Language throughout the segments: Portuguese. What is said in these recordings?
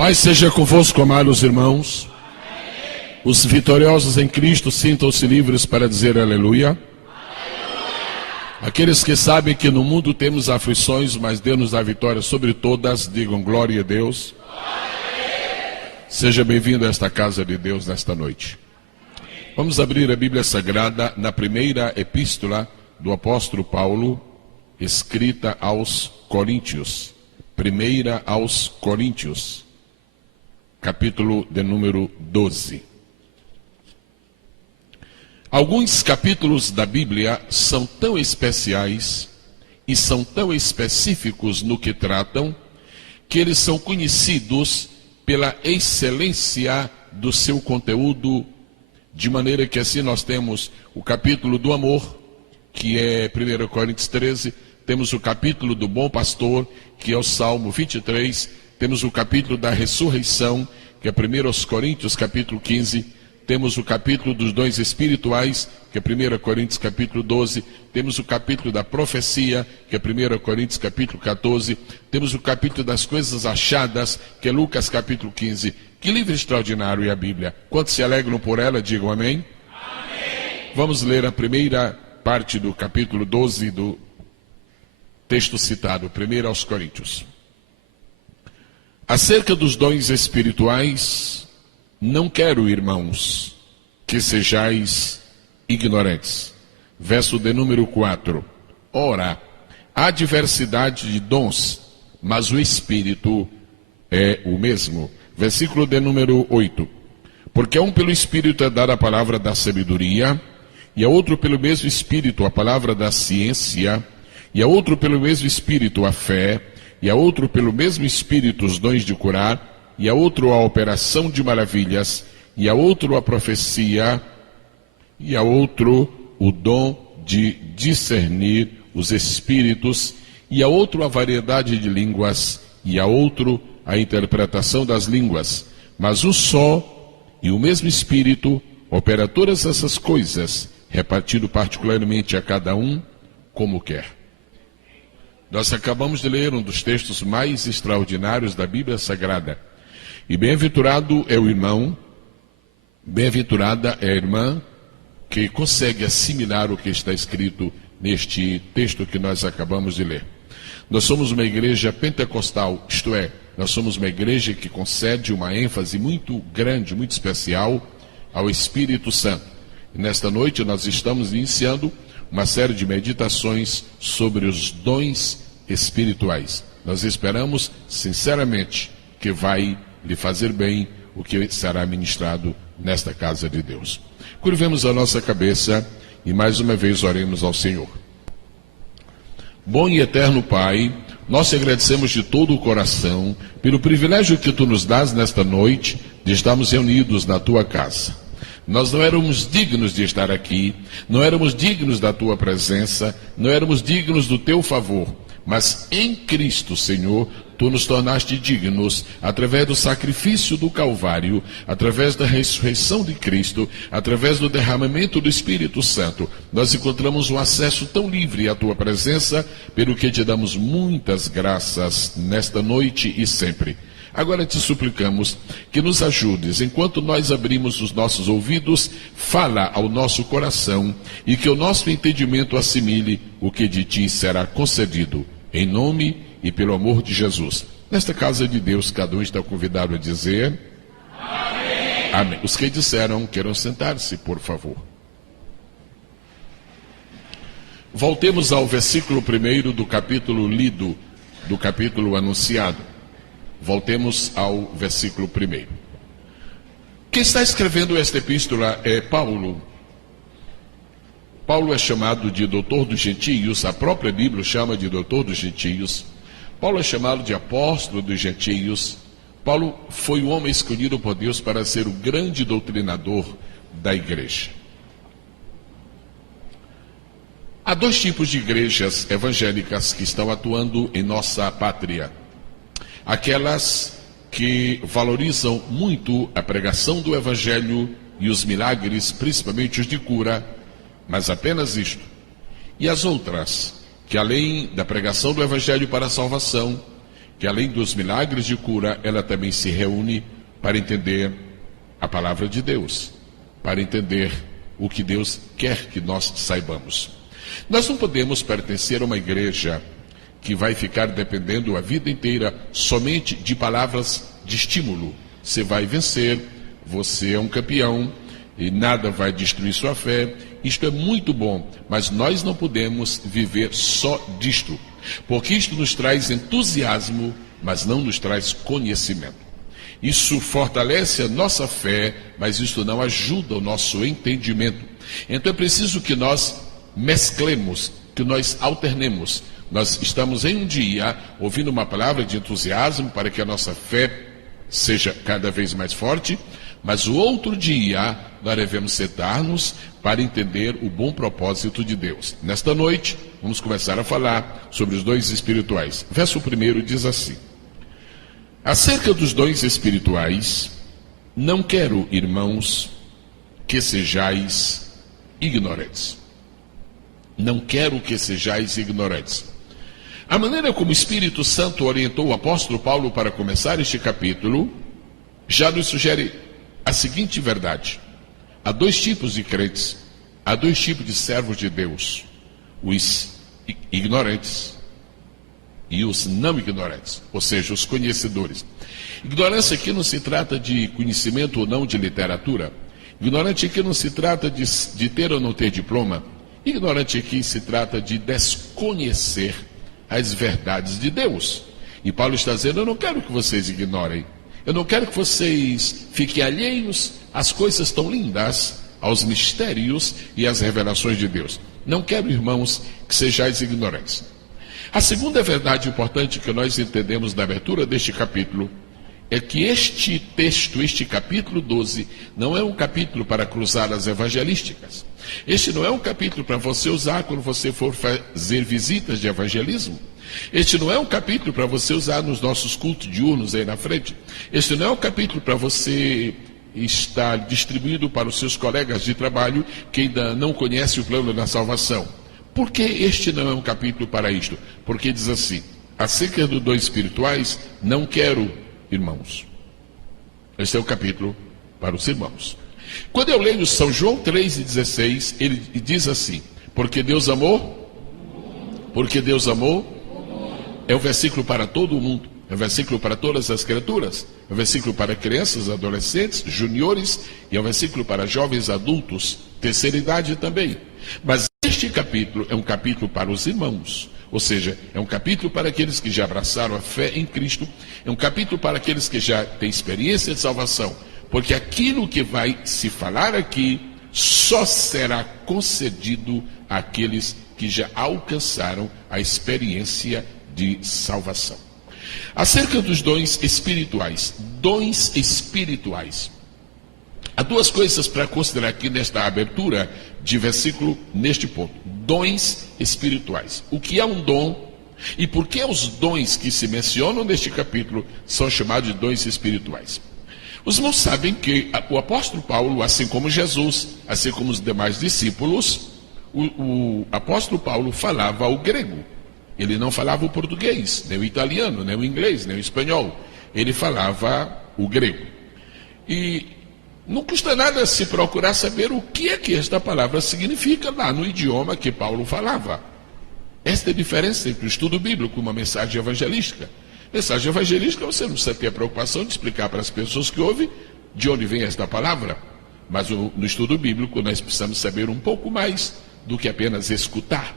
Paz seja convosco, amados irmãos. Os vitoriosos em Cristo sintam-se livres para dizer aleluia. Aqueles que sabem que no mundo temos aflições, mas Deus nos dá vitória sobre todas, digam glória a Deus. Seja bem-vindo a esta casa de Deus nesta noite. Vamos abrir a Bíblia Sagrada na primeira epístola do apóstolo Paulo, escrita aos Coríntios. Primeira aos Coríntios, capítulo de número 12. Alguns capítulos da Bíblia são tão especiais e são tão específicos no que tratam, que eles são conhecidos pela excelência do seu conteúdo, de maneira que assim nós temos o capítulo do amor, que é 1 Coríntios 13, temos o capítulo do bom pastor, que é o Salmo 23, temos o capítulo da ressurreição, que é 1 Coríntios capítulo 15, temos o capítulo dos dons espirituais, que é 1 Coríntios capítulo 12, temos o capítulo da profecia, que é 1 Coríntios capítulo 14, temos o capítulo das coisas achadas, que é Lucas capítulo 15. Que livro extraordinário é a Bíblia. Quantos se alegram por ela, digam amém. Amém. Vamos ler a primeira parte do capítulo 12 do texto citado, 1 aos Coríntios. Acerca dos dons espirituais, não quero, irmãos, que sejais ignorantes. Verso de número 4. Ora, há diversidade de dons, mas o Espírito é o mesmo. Versículo de número 8. Porque a um pelo Espírito é dada a palavra da sabedoria, e a outro pelo mesmo Espírito a palavra da ciência, e a outro pelo mesmo Espírito a fé, e a outro pelo mesmo Espírito os dons de curar, e a outro a operação de maravilhas, e a outro a profecia, e a outro o dom de discernir os espíritos, e a outro a variedade de línguas, e a outro a interpretação das línguas. Mas um só e o mesmo Espírito opera todas essas coisas, repartindo particularmente a cada um como quer. Nós acabamos de ler um dos textos mais extraordinários da Bíblia Sagrada. E bem-aventurado é o irmão, bem-aventurada é a irmã que consegue assimilar o que está escrito neste texto que nós acabamos de ler. Nós somos uma igreja pentecostal, isto é, nós somos uma igreja que concede uma ênfase muito grande, muito especial ao Espírito Santo. E nesta noite nós estamos iniciando uma série de meditações sobre os dons espirituais. Nós esperamos, sinceramente, que vai lhe fazer bem o que será ministrado nesta casa de Deus. Curvemos a nossa cabeça e mais uma vez oremos ao Senhor. Bom e eterno Pai, nós te agradecemos de todo o coração pelo privilégio que tu nos dás nesta noite de estarmos reunidos na tua casa. Nós não éramos dignos de estar aqui, não éramos dignos da tua presença, não éramos dignos do teu favor, mas em Cristo, Senhor, tu nos tornaste dignos através do sacrifício do Calvário, através da ressurreição de Cristo, através do derramamento do Espírito Santo. Nós encontramos um acesso tão livre à tua presença, pelo que te damos muitas graças nesta noite e sempre. Agora te suplicamos que nos ajudes, enquanto nós abrimos os nossos ouvidos, fala ao nosso coração e que o nosso entendimento assimile o que de ti será concedido. Em nome e pelo amor de Jesus. Nesta casa de Deus, cada um está convidado a dizer amém. Amém. Os que disseram, queiram sentar-se, por favor. Voltemos ao versículo 1 do capítulo lido, do capítulo anunciado. Voltemos ao versículo 1. Quem está escrevendo esta epístola é Paulo. Paulo é chamado de doutor dos gentios, a própria Bíblia chama de doutor dos gentios. Paulo é chamado de apóstolo dos gentios. Paulo foi o homem escolhido por Deus para ser o grande doutrinador da igreja. Há dois tipos de igrejas evangélicas que estão atuando em nossa pátria. Aquelas que valorizam muito a pregação do evangelho e os milagres, principalmente os de cura, mas apenas isto. E as outras, que além da pregação do evangelho para a salvação, que além dos milagres de cura, ela também se reúne para entender a palavra de Deus, para entender o que Deus quer que nós saibamos. Nós não podemos pertencer a uma igreja que vai ficar dependendo a vida inteira somente de palavras de estímulo. Você vai vencer, você é um campeão e nada vai destruir sua fé. Isto é muito bom, mas nós não podemos viver só disto, porque isto nos traz entusiasmo, mas não nos traz conhecimento. Isso fortalece a nossa fé, mas isso não ajuda o nosso entendimento. Então é preciso que nós mesclemos, que nós alternemos. Nós estamos em um dia ouvindo uma palavra de entusiasmo para que a nossa fé seja cada vez mais forte, mas o outro dia nós devemos sentar-nos para entender o bom propósito de Deus. Nesta noite, vamos começar a falar sobre os dons espirituais. Verso 1 diz assim: acerca dos dons espirituais, não quero, irmãos, que sejais ignorantes. Não quero que sejais ignorantes. A maneira como o Espírito Santo orientou o apóstolo Paulo para começar este capítulo já nos sugere a seguinte verdade: há dois tipos de crentes, há dois tipos de servos de Deus: os ignorantes e os não ignorantes, ou seja, os conhecedores. Ignorância aqui não se trata de conhecimento ou não de literatura. Ignorante aqui não se trata de ter ou não ter diploma. Ignorante aqui se trata de desconhecer as verdades de Deus. E Paulo está dizendo: eu não quero que vocês ignorem. Eu não quero que vocês fiquem alheios às coisas tão lindas, aos mistérios e às revelações de Deus. Não quero, irmãos, que sejais ignorantes. A segunda verdade importante que nós entendemos na abertura deste capítulo é que este texto, este capítulo 12, não é um capítulo para cruzar as evangelísticas. Este não é um capítulo para você usar quando você for fazer visitas de evangelismo. Este não é um capítulo para você usar nos nossos cultos diurnos aí na frente. Este não é um capítulo para você estar distribuindo para os seus colegas de trabalho que ainda não conhecem o plano da salvação. Por que este não é um capítulo para isto? Porque diz assim: acerca dos dons espirituais, não quero, irmãos. Este é o capítulo para os irmãos. Quando eu leio São João 3,16, ele diz assim: porque Deus amou, é um versículo para todo o mundo, é um versículo para todas as criaturas, é um versículo para crianças, adolescentes, juniores, e é um versículo para jovens adultos, terceira idade também. Mas este capítulo é um capítulo para os irmãos, ou seja, é um capítulo para aqueles que já abraçaram a fé em Cristo, é um capítulo para aqueles que já têm experiência de salvação, porque aquilo que vai se falar aqui só será concedido àqueles que já alcançaram a experiência de salvação. Acerca dos dons espirituais. Dons espirituais. Há duas coisas para considerar aqui nesta abertura de versículo, neste ponto. Dons espirituais. O que é um dom e por que os dons que se mencionam neste capítulo são chamados de dons espirituais? Os irmãos sabem que o apóstolo Paulo, assim como Jesus, assim como os demais discípulos, o apóstolo Paulo falava o grego. Ele não falava o português, nem o italiano, nem o inglês, nem o espanhol. Ele falava o grego. E não custa nada se procurar saber o que é que esta palavra significa lá no idioma que Paulo falava. Esta é a diferença entre o estudo bíblico e uma mensagem evangelística. Mensagem evangelística, você não precisa ter a preocupação de explicar para as pessoas que ouvem de onde vem esta palavra. Mas no estudo bíblico nós precisamos saber um pouco mais do que apenas escutar.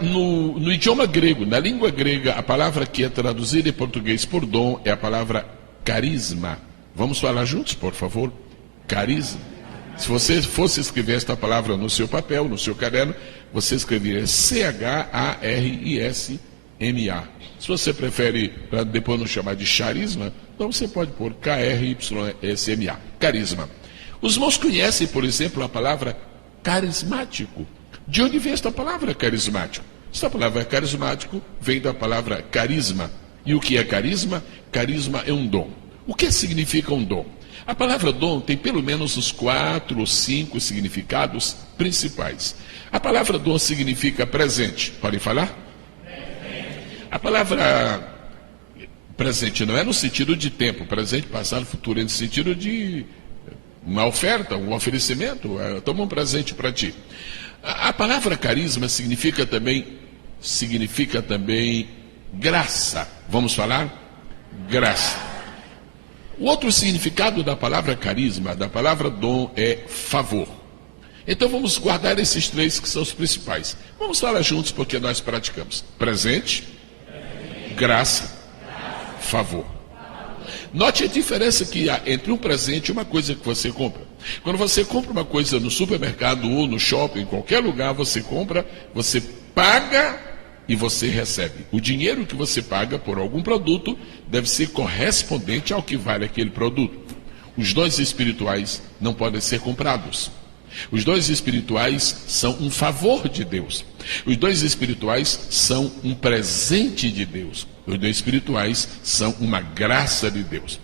No idioma grego, na língua grega, a palavra que é traduzida em português por dom é a palavra carisma. Vamos falar juntos, por favor? Carisma. Se você fosse escrever esta palavra no seu papel, no seu caderno, você escreveria C-H-A-R-I-S-M-A. Se você prefere, para depois não chamar de charisma, então você pode pôr K-R-Y-S-M-A. Carisma. Os irmãos conhecem, por exemplo, a palavra carismático. De onde vem esta palavra carismático? Esta palavra carismático vem da palavra carisma. E o que é carisma? Carisma é um dom. O que significa um dom? A palavra dom tem pelo menos uns 4 ou 5 significados principais. A palavra dom significa presente. Podem falar? A palavra presente não é no sentido de tempo, presente, passado, futuro, é no sentido de uma oferta, um oferecimento. Toma um presente para ti. A palavra carisma significa também graça. Vamos falar? Graça. O outro significado da palavra carisma, da palavra dom, é favor. Então vamos guardar esses três que são os principais. Vamos falar juntos porque nós praticamos. Presente, graça, favor. Note a diferença que há entre um presente e uma coisa que você compra. Quando você compra uma coisa no supermercado ou no shopping, em qualquer lugar você compra, você paga e você recebe. O dinheiro que você paga por algum produto deve ser correspondente ao que vale aquele produto. Os dons espirituais não podem ser comprados. Os dons espirituais são um favor de Deus. Os dons espirituais são um presente de Deus. Os dons espirituais são uma graça de Deus.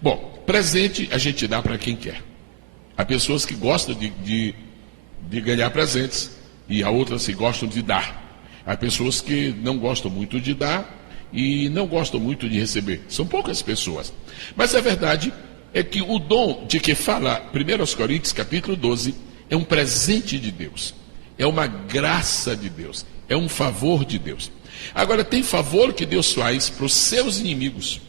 Bom, presente a gente dá para quem quer. Há pessoas que gostam de ganhar presentes e há outras que gostam de dar. Há pessoas que não gostam muito de dar e não gostam muito de receber. São poucas pessoas. Mas a verdade é que o dom de que fala 1 Coríntios capítulo 12 é um presente de Deus. É uma graça de Deus. É um favor de Deus. Agora, tem favor que Deus faz para os seus inimigos.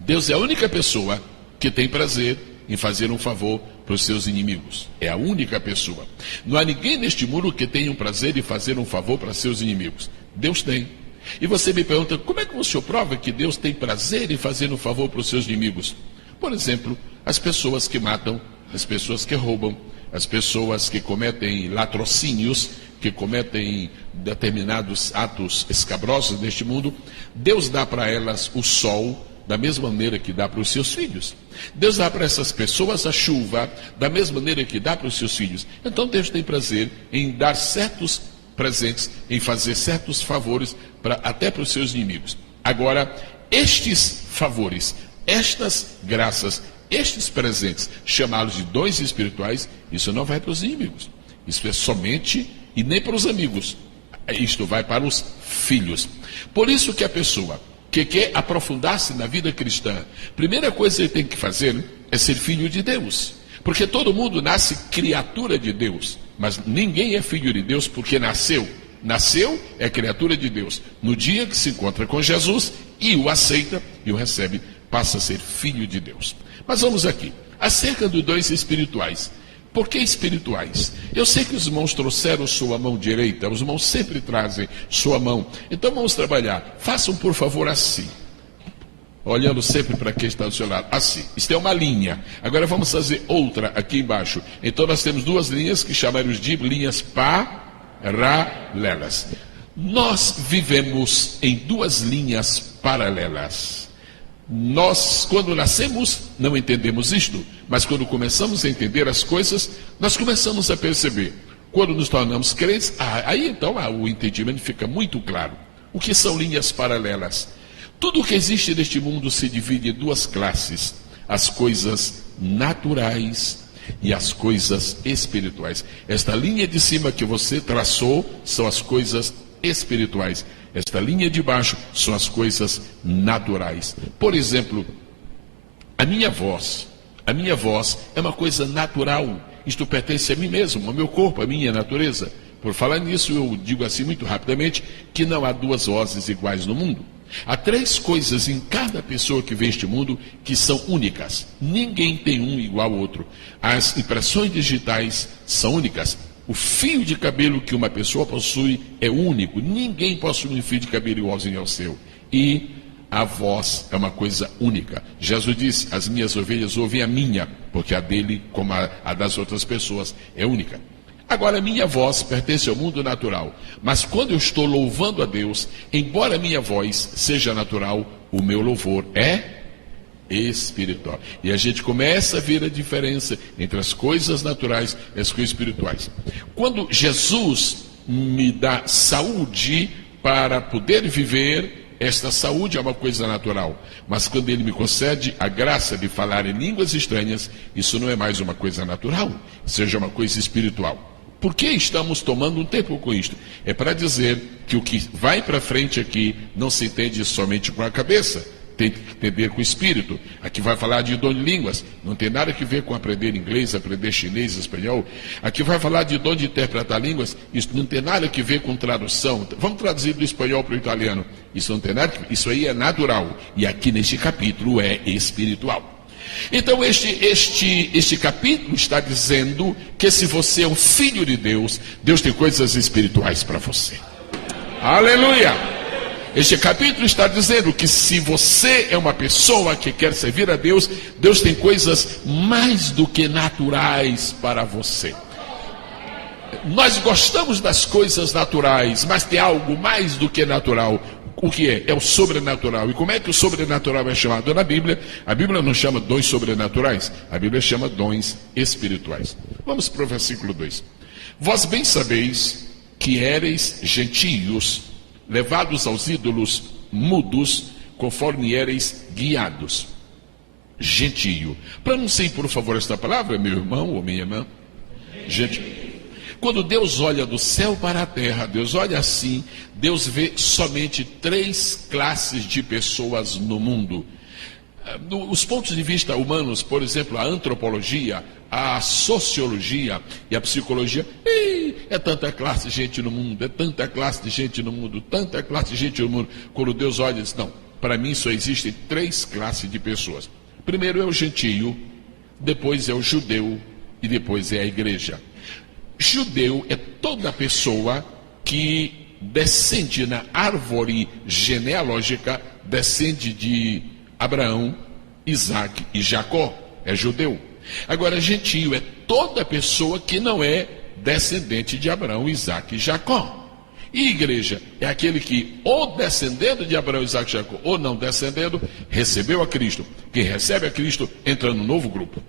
Deus é a única pessoa que tem prazer em fazer um favor para os seus inimigos. É a única pessoa. Não há ninguém neste mundo que tenha um prazer em fazer um favor para seus inimigos. Deus tem. E você me pergunta, como é que o senhor prova que Deus tem prazer em fazer um favor para os seus inimigos? Por exemplo, as pessoas que matam, as pessoas que roubam, as pessoas que cometem latrocínios, que cometem determinados atos escabrosos neste mundo, Deus dá para elas o sol da mesma maneira que dá para os seus filhos. Deus dá para essas pessoas a chuva da mesma maneira que dá para os seus filhos. Então Deus tem prazer em dar certos presentes, em fazer certos favores até para os seus inimigos. Agora, estes favores, estas graças, estes presentes, chamados de dons espirituais, isso não vai para os inimigos. Isso é somente, e nem para os amigos. Isto vai para os filhos. Por isso que a pessoa que quer aprofundar-se na vida cristã, primeira coisa que ele tem que fazer é ser filho de Deus. Porque todo mundo nasce criatura de Deus, mas ninguém é filho de Deus porque nasceu. Nasceu é criatura de Deus. No dia que se encontra com Jesus e o aceita e o recebe, passa a ser filho de Deus. Mas vamos aqui, acerca dos dons espirituais. Por que espirituais? Eu sei que os irmãos trouxeram sua mão direita, os irmãos sempre trazem sua mão. Então vamos trabalhar. Façam, por favor, assim. Olhando sempre para quem está do seu lado. Assim. Isto é uma linha. Agora vamos fazer outra aqui embaixo. Então nós temos duas linhas que chamamos de linhas paralelas. Nós vivemos em duas linhas paralelas. Nós, quando nascemos, não entendemos isto, mas quando começamos a entender as coisas, nós começamos a perceber. Quando nos tornamos crentes, aí então o entendimento fica muito claro. O que são linhas paralelas? Tudo o que existe neste mundo se divide em duas classes: as coisas naturais e as coisas espirituais. Esta linha de cima que você traçou são as coisas espirituais. Esta linha de baixo são as coisas naturais. Por exemplo, a minha voz é uma coisa natural. Isto pertence a mim mesmo, ao meu corpo, à minha natureza. Por falar nisso, eu digo assim muito rapidamente que não há duas vozes iguais no mundo. Há três coisas em cada pessoa que vem este mundo que são únicas. Ninguém tem um igual ao outro. As impressões digitais são únicas. O fio de cabelo que uma pessoa possui é único. Ninguém possui um fio de cabelo igualzinho ao seu. E a voz é uma coisa única. Jesus disse, as minhas ovelhas ouvem a minha, porque a dele, como a das outras pessoas, é única. Agora, a minha voz pertence ao mundo natural. Mas quando eu estou louvando a Deus, embora a minha voz seja natural, o meu louvor é espiritual. E a gente começa a ver a diferença entre as coisas naturais e as coisas espirituais. Quando Jesus me dá saúde para poder viver, esta saúde é uma coisa natural. Mas quando Ele me concede a graça de falar em línguas estranhas, isso não é mais uma coisa natural, seja uma coisa espiritual. Por que estamos tomando um tempo com isto? É para dizer que o que vai para frente aqui não se entende somente com a cabeça, tem que entender com o espírito. Aqui vai falar de dom de línguas, não tem nada a ver com aprender inglês, aprender chinês, espanhol. Aqui vai falar de dom de interpretar línguas, isso não tem nada a ver com tradução. Vamos traduzir do espanhol para o italiano. Isso não tem nada, isso aí é natural. E aqui neste capítulo é espiritual. Então este capítulo está dizendo que se você é um filho de Deus, Deus tem coisas espirituais para você. Aleluia! Este capítulo está dizendo que se você é uma pessoa que quer servir a Deus, Deus tem coisas mais do que naturais para você. Nós gostamos das coisas naturais, mas tem algo mais do que natural. O que é? É o sobrenatural. E como é que o sobrenatural é chamado na Bíblia? A Bíblia não chama dons sobrenaturais, a Bíblia chama dons espirituais. Vamos para o versículo 2. Vós bem sabeis que éreis gentios, levados aos ídolos mudos, conforme éreis guiados. Gentio. Pronuncie, por favor, esta palavra, meu irmão ou minha irmã. Gentio. Quando Deus olha do céu para a terra, Deus olha assim, Deus vê somente 3 classes de pessoas no mundo. Os pontos de vista humanos, por exemplo, a antropologia, a sociologia e a psicologia, é tanta classe de gente no mundo, é tanta classe de gente no mundo, tanta classe de gente no mundo. Quando Deus olha e diz, não, para mim só existem 3 classes de pessoas. Primeiro é o gentio, depois é o judeu e depois é a igreja. Judeu é toda pessoa que descende na árvore genealógica, descende de Abraão, Isaac e Jacó, é judeu. Agora, gentio é toda pessoa que não é descendente de Abraão, Isaac e Jacó. E igreja é aquele que, ou descendendo de Abraão, Isaac e Jacó, ou não descendendo, recebeu a Cristo. Quem recebe a Cristo entra no novo grupo.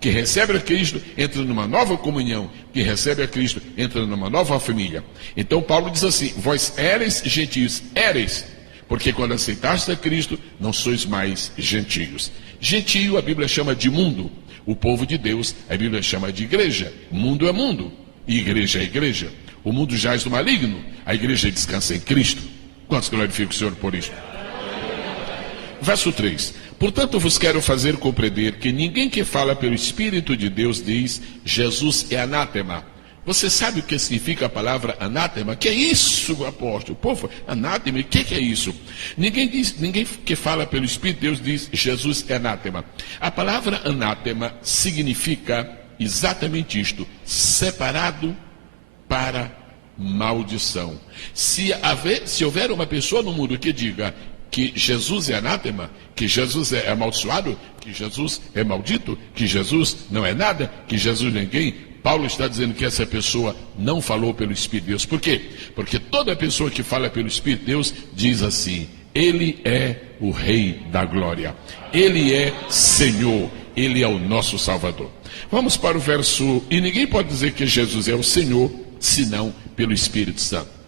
Que recebe a Cristo, entra numa nova comunhão. Que recebe a Cristo, entra numa nova família. Então Paulo diz assim, vós éreis gentios, éreis, porque quando aceitaste a Cristo, não sois mais gentios. Gentio a Bíblia chama de mundo. O povo de Deus, a Bíblia chama de igreja. Mundo é mundo, e igreja é igreja. O mundo jaz do maligno, a igreja descansa em Cristo. Quantos glorificam o Senhor por isso? Verso 3. Portanto, vos quero fazer compreender que ninguém que fala pelo Espírito de Deus diz, Jesus é anátema. Você sabe o que significa a palavra anátema? Que é isso, apóstolo? Povo, anátema, o que é isso? Ninguém que fala pelo Espírito de Deus diz, Jesus é anátema. A palavra anátema significa exatamente isto, separado para maldição. Se houver uma pessoa no mundo que diga que Jesus é anátema, que Jesus é amaldiçoado, que Jesus é maldito, que Jesus não é nada, que Jesus não é ninguém, Paulo está dizendo que essa pessoa não falou pelo Espírito de Deus. Por quê? Porque toda pessoa que fala pelo Espírito de Deus diz assim, Ele é o Rei da Glória, Ele é Senhor, Ele é o nosso Salvador. Vamos para o verso, e ninguém pode dizer que Jesus é o Senhor, senão pelo Espírito Santo.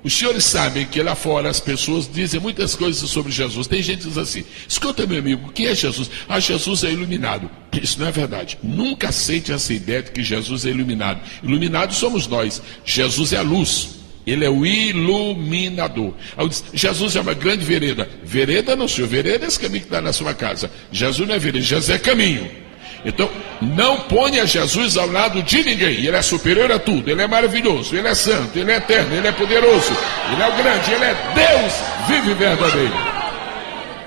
Os senhores sabem que lá fora as pessoas dizem muitas coisas sobre Jesus. Tem gente que diz assim, escuta meu amigo, o que é Jesus? Ah, Jesus é iluminado. Isso não é verdade. Nunca aceite essa ideia de que Jesus é iluminado. Iluminados somos nós. Jesus é a luz. Ele é o iluminador. Jesus é uma grande vereda. Vereda não, senhor. Vereda é esse caminho que está na sua casa. Jesus não é vereda, Jesus é caminho. Então, não ponha Jesus ao lado de ninguém. Ele é superior a tudo, ele é maravilhoso, ele é santo, ele é eterno, ele é poderoso, ele é o grande, ele é Deus vivo e verdadeiro.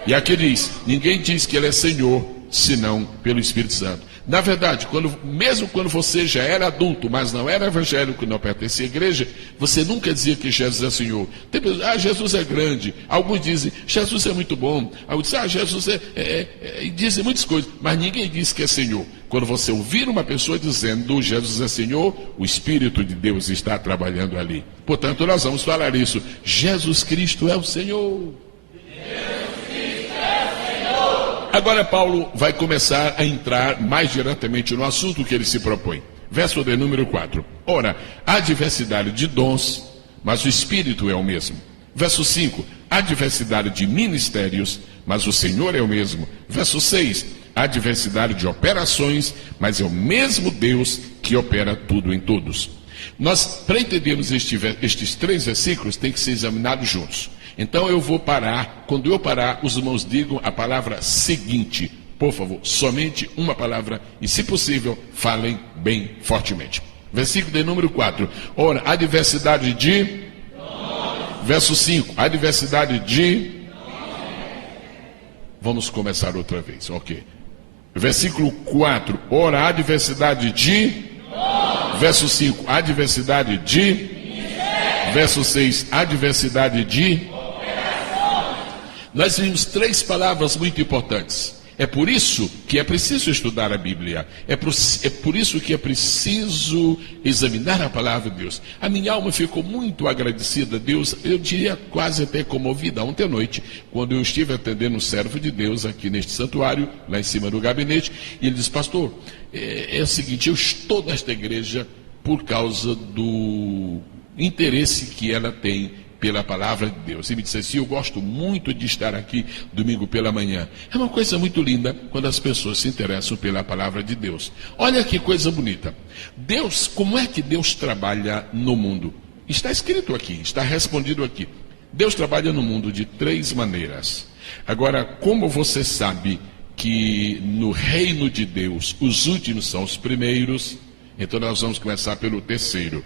E aqui diz, ninguém diz que ele é Senhor, senão pelo Espírito Santo. Na verdade, mesmo quando você já era adulto, mas não era evangélico, não pertencia à igreja, você nunca dizia que Jesus é Senhor. Tem pessoas, Jesus é grande. Alguns dizem, Jesus é muito bom. Alguns dizem, Jesus e dizem muitas coisas, mas ninguém diz que é Senhor. Quando você ouvir uma pessoa dizendo, Jesus é Senhor, o Espírito de Deus está trabalhando ali. Portanto, nós vamos falar isso. Jesus Cristo é o Senhor. Agora Paulo vai começar a entrar mais diretamente no assunto que ele se propõe. Verso de número 4. Ora, há diversidade de dons, mas o Espírito é o mesmo. Verso 5. Há diversidade de ministérios, mas o Senhor é o mesmo. Verso 6. Há diversidade de operações, mas é o mesmo Deus que opera tudo em todos. Nós, para entendermos estes 3 versículos, tem que ser examinados juntos. Então eu vou parar. Quando eu parar, os irmãos digam a palavra seguinte. Por favor, somente uma palavra. E, se possível, falem bem fortemente. Versículo de número 4. Ora, a diversidade de... Verso 5. A diversidade de... Vamos começar outra vez, ok. Versículo 4. Ora, a diversidade de... Verso 5. A diversidade de... Verso 6. A diversidade de... Nós vimos 3 palavras muito importantes. É por isso que é preciso estudar a Bíblia. É por isso que é preciso examinar a palavra de Deus. A minha alma ficou muito agradecida a Deus, eu diria quase até comovida ontem à noite, quando eu estive atendendo um servo de Deus aqui neste santuário, lá em cima do gabinete, e ele disse: pastor, é o seguinte, eu estou nesta igreja por causa do interesse que ela tem pela palavra de Deus. E me disse assim: eu gosto muito de estar aqui domingo pela manhã. É uma coisa muito linda quando as pessoas se interessam pela palavra de Deus. Olha que coisa bonita. Deus, como é que Deus trabalha no mundo? Está escrito aqui, está respondido aqui. Deus trabalha no mundo de 3 maneiras. Agora, como você sabe que no reino de Deus os últimos são os primeiros, então nós vamos começar pelo terceiro.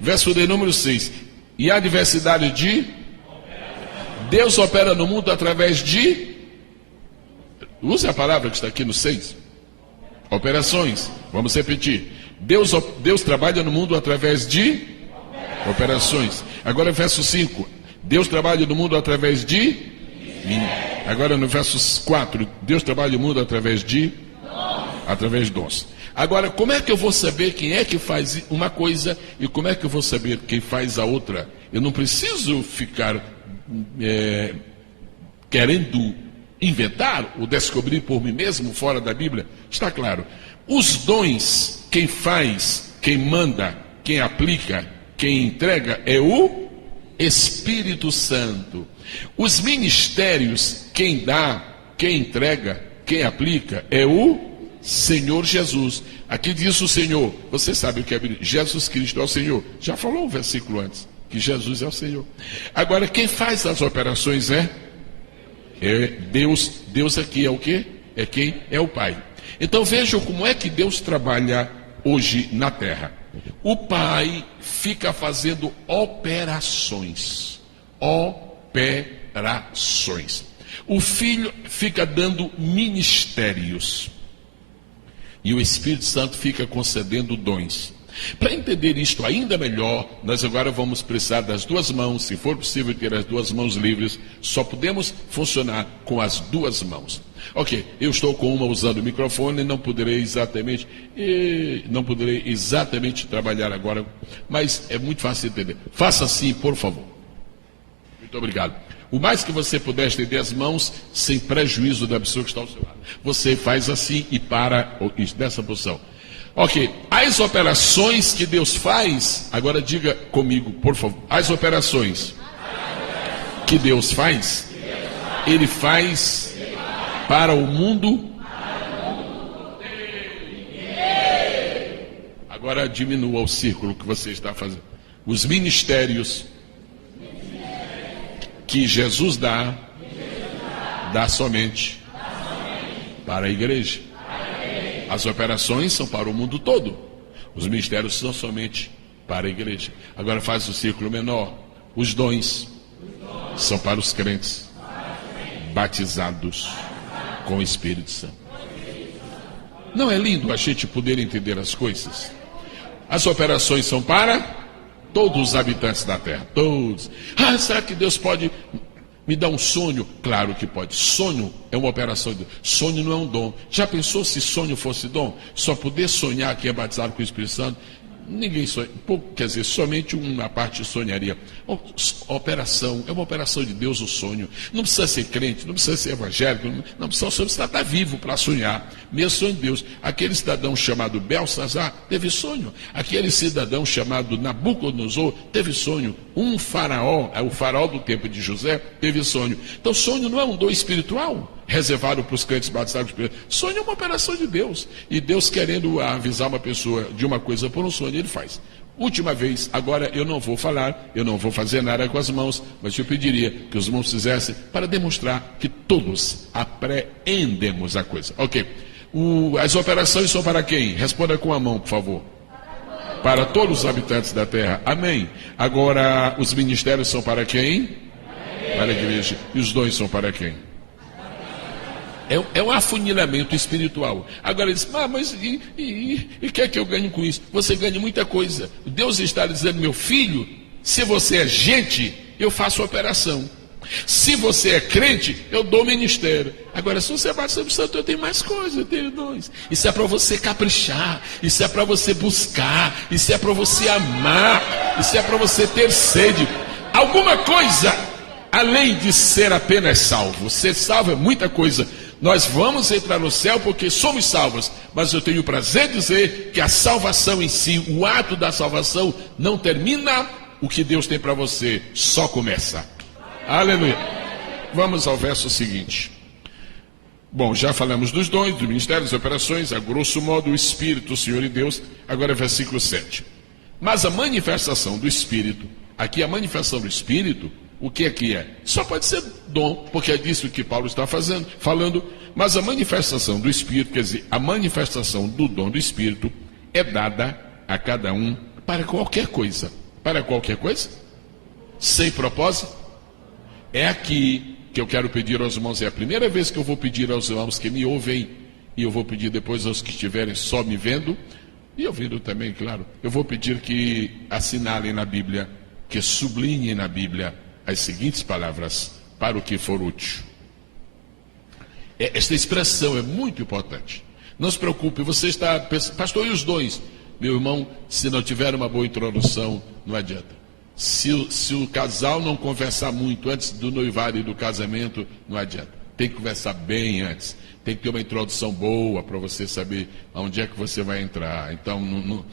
Verso de número 6. E a diversidade de... Deus opera no mundo através de... Use a palavra que está aqui no 6. Operações. Vamos repetir. Deus trabalha no mundo através de... Operações. Agora verso 5. Deus trabalha no mundo através de... Agora no verso 4. Deus trabalha no mundo através de... Através de dons. Agora, como é que eu vou saber quem é que faz uma coisa e como é que eu vou saber quem faz a outra? Eu não preciso ficar querendo inventar ou descobrir por mim mesmo fora da Bíblia. Está claro. Os dons, quem faz, quem manda, quem aplica, quem entrega é o Espírito Santo. Os ministérios, quem dá, quem entrega, quem aplica é o Senhor Jesus. Aqui diz o Senhor. Você sabe o que é Jesus Cristo é o Senhor. Já falou um versículo antes, que Jesus é o Senhor. Agora, quem faz as operações é Deus. Deus aqui é o quê? É quem? É o Pai. Então vejam como é que Deus trabalha hoje na terra. O Pai fica fazendo operações. Operações. O Filho fica dando ministérios. E o Espírito Santo fica concedendo dons. Para entender isto ainda melhor, nós agora vamos precisar das 2 mãos. Se for possível ter as 2 mãos livres, só podemos funcionar com as 2 mãos. Ok, eu estou com uma usando o microfone, não poderei exatamente trabalhar agora, mas é muito fácil de entender. Faça assim, por favor. Muito obrigado. O mais que você puder estender as mãos, sem prejuízo da pessoa que está ao seu lado. Você faz assim e para dessa posição. Ok, as operações que Deus faz, agora diga comigo, por favor. As operações que Deus faz, Ele faz para o mundo. Agora diminua o círculo que você está fazendo. Os ministérios que Jesus dá somente para a igreja. As operações são para o mundo todo. Os ministérios são somente para a igreja. Agora faz o círculo menor. Os dons são para os crentes batizados com o Espírito Santo. Não é lindo a gente poder entender as coisas? As operações são para todos os habitantes da terra, todos. Será que Deus pode me dar um sonho? Claro que pode. Sonho é uma operação de Deus. Sonho não é um dom. Já pensou se sonho fosse dom? Só poder sonhar que é batizado com o Espírito Santo? Ninguém sonha. Quer dizer, somente uma parte sonharia. Operação, é uma operação de Deus o sonho. Não precisa ser crente, não precisa ser evangélico, não precisa estar vivo para sonhar. Mesmo sonho de Deus. Aquele cidadão chamado Belsazar teve sonho. Aquele cidadão chamado Nabucodonosor teve sonho. Um faraó, o faraó do tempo de José, teve sonho. Então sonho não é um dom espiritual reservado para os crentes batizados por Espírito. Sonho é uma operação de Deus. E Deus, querendo avisar uma pessoa de uma coisa por um sonho, Ele faz. Última vez, agora eu não vou falar, eu não vou fazer nada com as mãos, mas eu pediria que os irmãos fizessem para demonstrar que todos apreendemos a coisa. Ok. As operações são para quem? Responda com a mão, por favor. Para todos os habitantes da terra. Amém. Agora, os ministérios são para quem? Para a igreja. E os dons são para quem? É um afunilamento espiritual. Agora ele diz, mas e quer que eu ganhe com isso? Você ganha muita coisa. Deus está dizendo, meu filho, se você é gente, eu faço operação. Se você é crente, eu dou ministério. Agora, se você é batido santo, eu tenho mais coisas, eu tenho dons. Isso é para você caprichar, isso é para você buscar, isso é para você amar, isso é para você ter sede. Alguma coisa, além de ser apenas salvo. Ser salvo é muita coisa. Nós vamos entrar no céu porque somos salvos, mas eu tenho o prazer de dizer que a salvação em si, o ato da salvação, não termina. O que Deus tem para você só começa. Aleluia. Vamos ao verso seguinte. Bom, já falamos dos dons, dos ministérios, das operações, a grosso modo o Espírito, o Senhor e Deus. Agora é versículo 7. Mas a manifestação do Espírito, aqui a manifestação do Espírito, o que é? Só pode ser dom, porque é disso que Paulo está falando. Mas a manifestação do Espírito, quer dizer, a manifestação do dom do Espírito é dada a cada um para qualquer coisa. Para qualquer coisa? Sem propósito? É aqui que eu quero pedir aos irmãos, é a primeira vez que eu vou pedir aos irmãos que me ouvem, e eu vou pedir depois aos que estiverem só me vendo, e ouvindo também, claro, eu vou pedir que assinalem na Bíblia, que sublinhem na Bíblia as seguintes palavras, para o que for útil. Esta expressão é muito importante. Não se preocupe, você está pensando, pastor, e os dons? Meu irmão, se não tiver uma boa introdução, não adianta. Se o casal não conversar muito antes do noivado e do casamento, não adianta. Tem que conversar bem antes. Tem que ter uma introdução boa para você saber aonde é que você vai entrar. Então,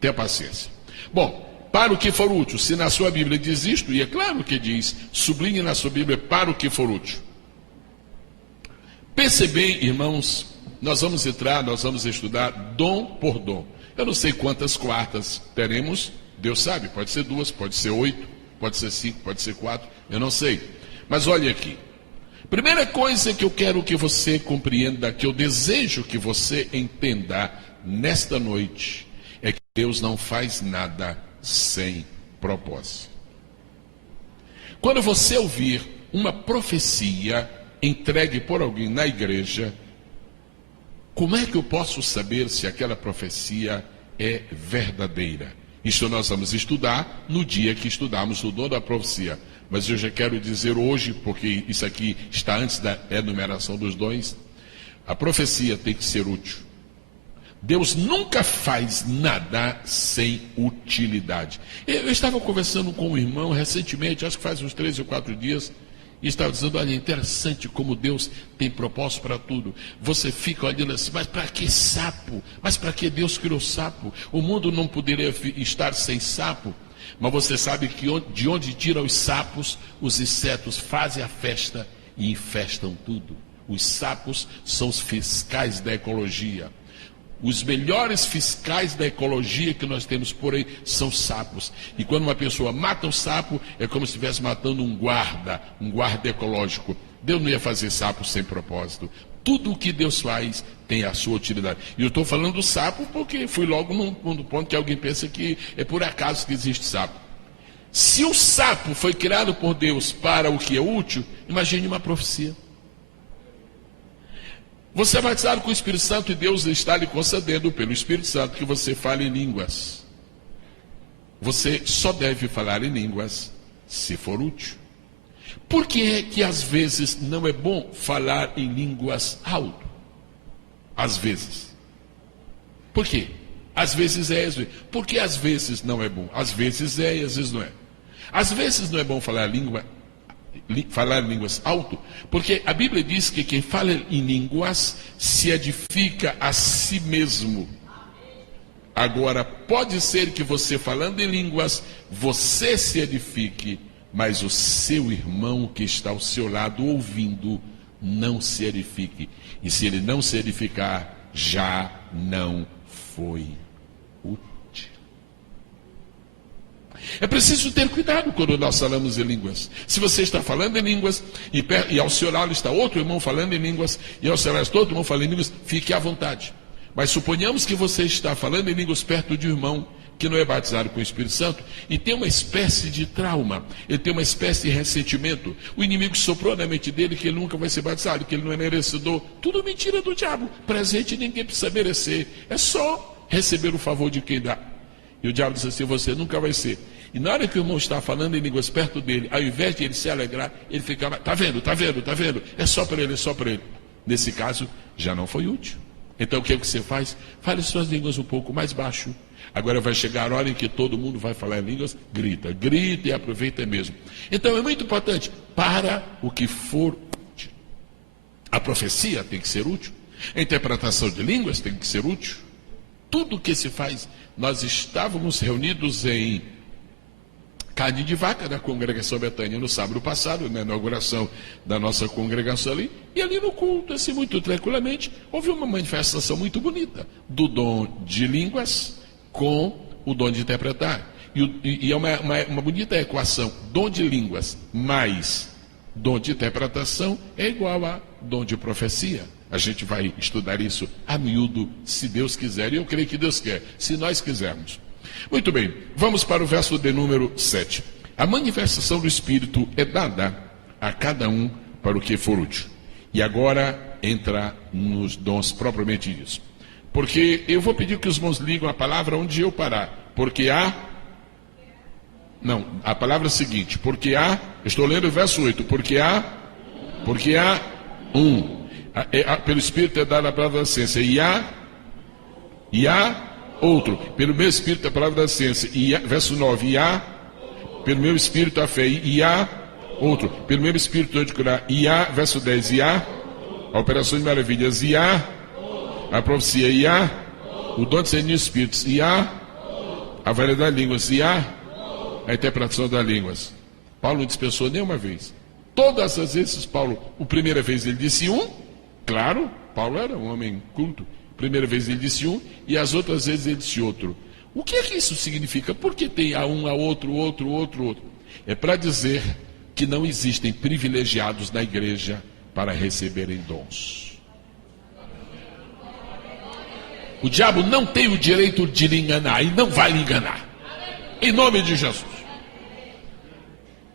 tenha paciência. Bom, para o que for útil. Se na sua Bíblia diz isto, e é claro que diz, sublinhe na sua Bíblia para o que for útil. Pense bem, irmãos, nós vamos estudar dom por dom. Eu não sei quantas quartas teremos. Deus sabe, pode ser 2, pode ser 8, pode ser 5, pode ser 4, eu não sei. Mas olha aqui. Primeira coisa que eu quero que você compreenda, que eu desejo que você entenda nesta noite, é que Deus não faz nada sem propósito. Quando você ouvir uma profecia entregue por alguém na igreja, como é que eu posso saber se aquela profecia é verdadeira? Isso nós vamos estudar no dia que estudarmos o dom da profecia. Mas eu já quero dizer hoje, porque isso aqui está antes da enumeração dos dons, a profecia tem que ser útil. Deus nunca faz nada sem utilidade. Eu estava conversando com um irmão recentemente, acho que faz uns 3 ou 4 dias, e estava dizendo, olha, é interessante como Deus tem propósito para tudo. Você fica olhando assim, mas para que sapo? Mas para que Deus criou sapo? O mundo não poderia estar sem sapo. Mas você sabe que de onde tiram os sapos, os insetos fazem a festa e infestam tudo. Os sapos são os fiscais da ecologia. Os melhores fiscais da ecologia que nós temos por aí são sapos. E quando uma pessoa mata um sapo, é como se estivesse matando um guarda ecológico. Deus não ia fazer sapo sem propósito. Tudo o que Deus faz tem a sua utilidade. E eu estou falando do sapo porque fui logo num ponto que alguém pensa que é por acaso que existe sapo. Se o sapo foi criado por Deus para o que é útil, imagine uma profecia. Você é batizado com o Espírito Santo e Deus está lhe concedendo pelo Espírito Santo que você fale em línguas. Você só deve falar em línguas se for útil. Por que é que às vezes não é bom falar em línguas alto? Às vezes. Por quê? Às vezes é, às vezes. Por que às vezes não é bom? Às vezes é e às vezes não é. Às vezes não é bom falar em línguas alto, porque a Bíblia diz que quem fala em línguas se edifica a si mesmo. Agora, pode ser que você falando em línguas, você se edifique, mas o seu irmão que está ao seu lado ouvindo, não se edifique. E se ele não se edificar, já não foi útil. É preciso ter cuidado quando nós falamos em línguas. Se você está falando em línguas e ao seu lado está outro irmão falando em línguas e ao seu lado está outro irmão falando em línguas, fique à vontade. Mas suponhamos que você está falando em línguas perto de um irmão que não é batizado com o Espírito Santo e tem uma espécie de trauma, ele tem uma espécie de ressentimento. O inimigo soprou na mente dele que ele nunca vai ser batizado, que ele não é merecedor. Tudo mentira do diabo. Presente ninguém precisa merecer, é só receber o favor de quem dá. E o diabo diz assim: você nunca vai ser. E na hora que o irmão está falando em línguas perto dele, ao invés de ele se alegrar, ele fica, tá vendo, tá vendo, tá vendo? É só para ele, é só para ele. Nesse caso, já não foi útil. Então o que você faz? Fale suas línguas um pouco mais baixo. Agora vai chegar a hora em que todo mundo vai falar em línguas, grita e aproveita mesmo. Então é muito importante, para o que for útil. A profecia tem que ser útil, a interpretação de línguas tem que ser útil. Tudo o que se faz, nós estávamos reunidos em Carne de Vaca, da congregação Betânia, no sábado passado, na inauguração da nossa congregação ali, e ali no culto, assim, muito tranquilamente, houve uma manifestação muito bonita do dom de línguas com o dom de interpretar. E é uma bonita equação. Dom de línguas mais dom de interpretação é igual a dom de profecia. A gente vai estudar isso a miúdo, se Deus quiser, e eu creio que Deus quer, se nós quisermos. Muito bem, vamos para o verso de número 7. A manifestação do Espírito é dada a cada um para o que for útil. E agora entra nos dons propriamente disso. Porque eu vou pedir que os irmãos ligam a palavra onde eu parar. Porque há... Não, a palavra é a seguinte. Porque há... Estou lendo o verso 8. Porque há um. Pelo Espírito é dada a palavra da ciência. E há outro. Pelo meu Espírito é a palavra da ciência. Verso 9. E há... Pelo meu Espírito a fé. E há outro. Pelo meu Espírito de curar. E há... Verso 10. E há... A operação de maravilhas. E há... A profecia, e há o dom de discernir espíritos, e há a variedade de línguas, e há a interpretação das línguas. Paulo não dispensou nenhuma vez. Todas as vezes, Paulo, a primeira vez ele disse um, claro, Paulo era um homem culto. Primeira vez ele disse um, e as outras vezes ele disse outro. O que é que isso significa? Por que tem a um, a outro? É para dizer que não existem privilegiados na igreja para receberem dons. O diabo não tem o direito de lhe enganar e não vai lhe enganar. Em nome de Jesus.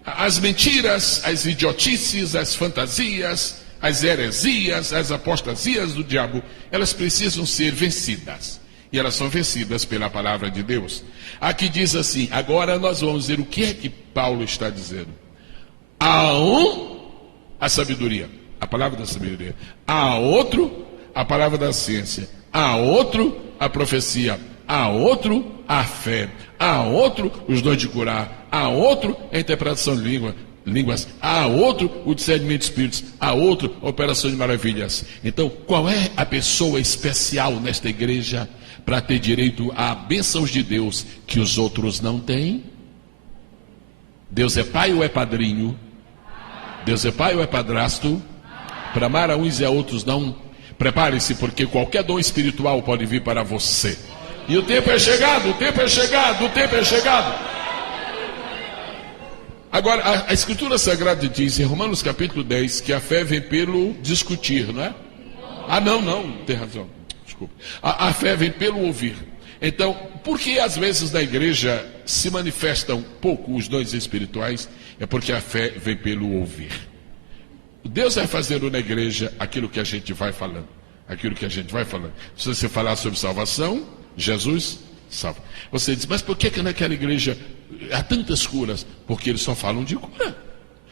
As mentiras, as idiotices, as fantasias, as heresias, as apostasias do diabo, elas precisam ser vencidas. E elas são vencidas pela palavra de Deus. Aqui diz assim, agora nós vamos ver o que é que Paulo está dizendo. A um, a sabedoria, a palavra da sabedoria. A outro, a palavra da ciência. A outro, a profecia. A outro, a fé. A outro, os dons de curar. A outro, a interpretação de línguas. A outro, o discernimento de espíritos. A outro, a operação de maravilhas. Então, qual é a pessoa especial nesta igreja para ter direito a bênçãos de Deus que os outros não têm? Deus é pai ou é padrinho? Deus é pai ou é padrasto? Para amar a uns e a outros não. Prepare-se, porque qualquer dom espiritual pode vir para você. E o tempo é chegado, o tempo é chegado, o tempo é chegado. Agora, a Escritura Sagrada diz em Romanos capítulo 10 que a fé vem pelo discutir, não é? Não, tem razão, desculpa. A fé vem pelo ouvir. Então, por que às vezes na igreja se manifestam pouco os dons espirituais? É porque a fé vem pelo ouvir. Deus vai fazendo na igreja aquilo que a gente vai falando. Se você falar sobre salvação, Jesus salva. Você diz, mas por que naquela igreja há tantas curas? Porque eles só falam de cura.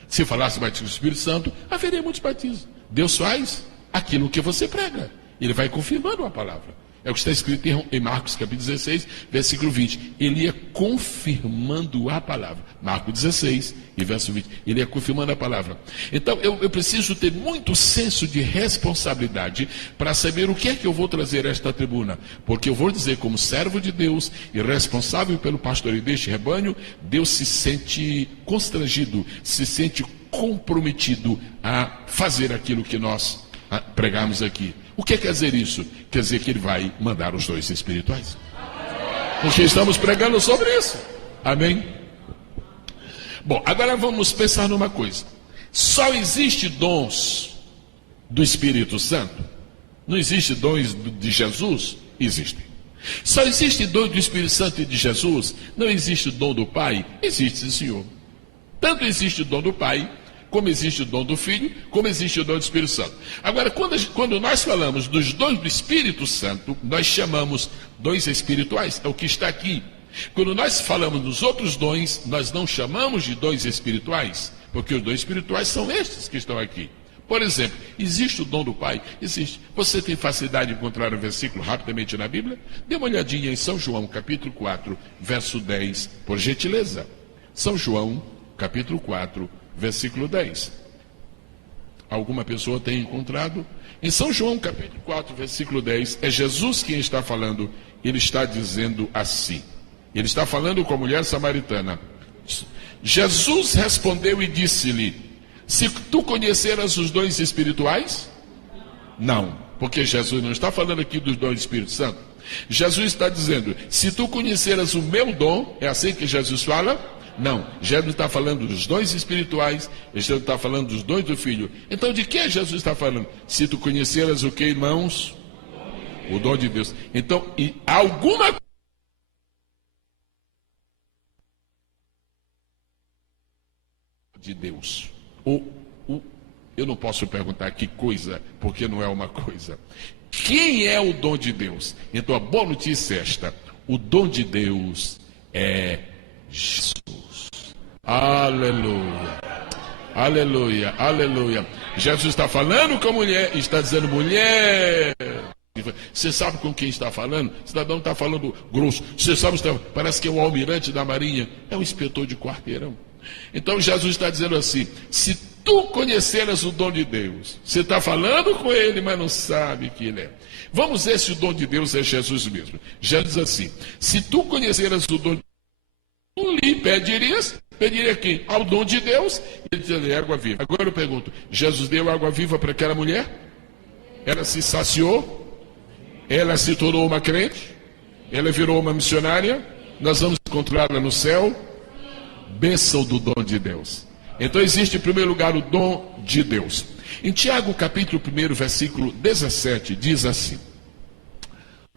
Se falasse batismo do Espírito Santo, haveria muitos batismos. Deus faz aquilo que você prega. Ele vai confirmando a palavra. É o que está escrito em Marcos capítulo 16, versículo 20. Ele ia confirmando a palavra. Marcos 16 e verso 20. Ele ia confirmando a palavra. Então eu preciso ter muito senso de responsabilidade para saber o que é que eu vou trazer a esta tribuna. Porque eu vou dizer, como servo de Deus e responsável pelo pastoreio deste rebanho, Deus se sente constrangido, se sente comprometido a fazer aquilo que nós pregamos aqui. O que quer dizer isso? Quer dizer que ele vai mandar os dons espirituais. Porque estamos pregando sobre isso. Amém? Bom, agora vamos pensar numa coisa. Só existe dons do Espírito Santo? Não existe dons de Jesus? Existem. Só existe dom do Espírito Santo e de Jesus? Não existe dom do Pai? Existe, sim, Senhor. Tanto existe o dom do Pai, como existe o dom do Filho, como existe o dom do Espírito Santo. Agora, quando nós falamos dos dons do Espírito Santo, nós chamamos dons espirituais, é o que está aqui. Quando nós falamos dos outros dons, nós não chamamos de dons espirituais, porque os dons espirituais são estes que estão aqui. Por exemplo, existe o dom do Pai? Existe. Você tem facilidade de encontrar o versículo rapidamente na Bíblia? Dê uma olhadinha em São João, capítulo 4, verso 10, por gentileza. São João, capítulo 4, versículo 10. Alguma pessoa tem encontrado? Em São João, capítulo 4, versículo 10, é Jesus quem está falando. Ele está dizendo assim. Ele está falando com a mulher samaritana. Jesus respondeu e disse-lhe: se tu conheceras os dons espirituais? Não, porque Jesus não está falando aqui dos dons do Espírito Santo. Jesus está dizendo: se tu conheceras o meu dom, é assim que Jesus fala? Não, Jesus está falando dos dons espirituais, Jesus está falando dos dons do Filho. Então de que Jesus está falando? Se tu conheceras o que, irmãos? O dom de Deus. Então, alguma coisa de Deus. Eu não posso perguntar que coisa, porque não é uma coisa. Quem é o dom de Deus? Então a boa notícia é esta: o dom de Deus é Jesus. Aleluia, aleluia, aleluia. Jesus está falando com a mulher, está dizendo: mulher. Você sabe com quem está falando? O cidadão está falando grosso. Você sabe, parece que é o almirante da marinha, é o inspetor de quarteirão. Então Jesus está dizendo assim: se tu conheceras o dom de Deus, você está falando com ele, mas não sabe que ele é. Vamos ver se o dom de Deus é Jesus mesmo. Jesus diz assim: se tu conheceras o dom de Deus, tu lhe pediria aqui ao dom de Deus, ele diria água viva. Agora eu pergunto: Jesus deu água viva para aquela mulher? Ela se saciou? Ela se tornou uma crente? Ela virou uma missionária? Nós vamos encontrá-la no céu? Bênção do dom de Deus. Então existe em primeiro lugar o dom de Deus. Em Tiago capítulo 1, versículo 17, diz assim: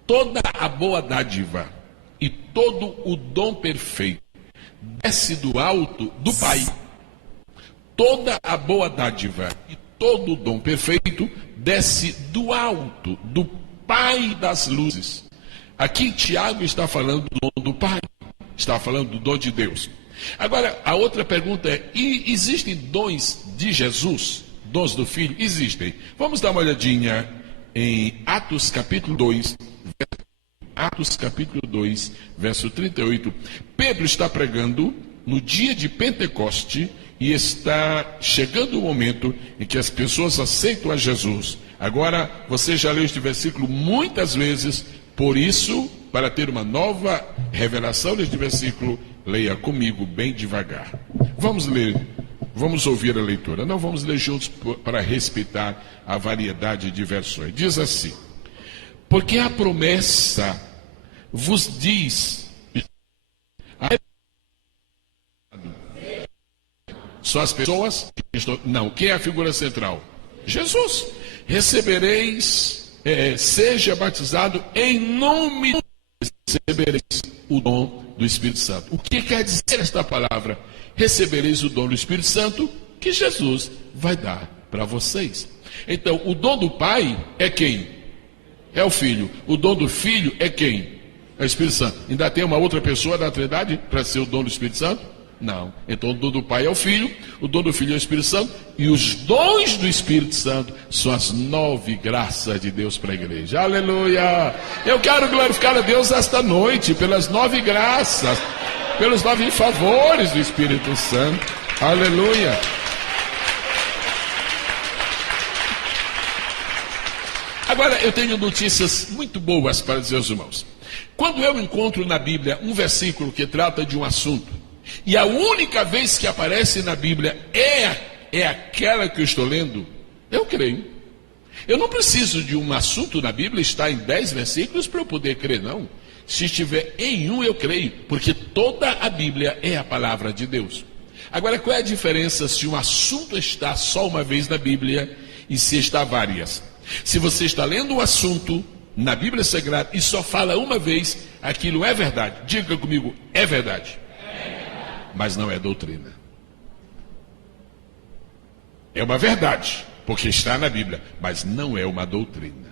toda a boa dádiva e todo o dom perfeito desce do alto do Pai. Toda a boa dádiva e todo o dom perfeito desce do alto, do Pai das luzes. Aqui Tiago está falando do dom do Pai, está falando do dom de Deus. Agora, a outra pergunta é: existem dons de Jesus? Dons do Filho? Existem. Vamos dar uma olhadinha em Atos capítulo 2, Atos capítulo 2, verso 38. Pedro está pregando no dia de Pentecoste e está chegando o momento em que as pessoas aceitam a Jesus. Agora, você já leu este versículo muitas vezes, por isso, para ter uma nova revelação deste versículo, leia comigo bem devagar. Vamos ler, vamos ouvir a leitura. Não vamos ler juntos para respeitar a variedade de versões. Diz assim: porque a promessa vos diz... Só as pessoas que estão... Não, quem é a figura central? Jesus. Recebereis, seja batizado em nome de Deus, recebereis o dom do Espírito Santo. O que quer dizer esta palavra? Recebereis o dom do Espírito Santo que Jesus vai dar para vocês. Então, o dom do Pai é quem? É o Filho. O dom do Filho é quem? É o Espírito Santo. Ainda tem uma outra pessoa da Trindade para ser o dom do Espírito Santo? Não. Então o dom do Pai é o Filho, o dom do Filho é o Espírito Santo, e os dons do Espírito Santo são as 9 graças de Deus para a igreja. Aleluia! Eu quero glorificar a Deus esta noite pelas 9 graças, pelos 9 favores do Espírito Santo. Aleluia! Agora eu tenho notícias muito boas para dizer aos irmãos. Quando eu encontro na Bíblia um versículo que trata de um assunto, e a única vez que aparece na Bíblia é aquela que eu estou lendo, eu creio. Eu não preciso de um assunto na Bíblia estar em 10 versículos para eu poder crer, não. Se estiver em um, eu creio, porque toda a Bíblia é a palavra de Deus. Agora, qual é a diferença se um assunto está só uma vez na Bíblia e se está várias? Se você está lendo um assunto na Bíblia Sagrada e só fala uma vez, aquilo é verdade. Diga comigo, é verdade. Mas não é doutrina. É uma verdade, porque está na Bíblia, mas não é uma doutrina.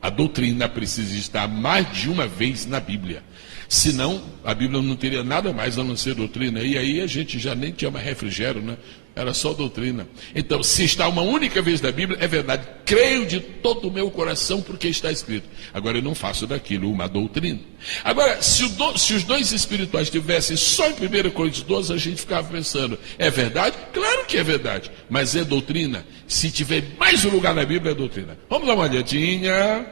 A doutrina precisa estar mais de uma vez na Bíblia. Senão, a Bíblia não teria nada mais a não ser doutrina. E aí a gente já nem tinha mais refrigério, né? Era só doutrina. Então, se está uma única vez na Bíblia, é verdade. Creio de todo o meu coração porque está escrito. Agora, eu não faço daquilo uma doutrina. Agora, se os dons espirituais estivessem só em 1 Coríntios 12, a gente ficava pensando, é verdade? Claro que é verdade. Mas é doutrina. Se tiver mais um lugar na Bíblia, é doutrina. Vamos dar uma olhadinha,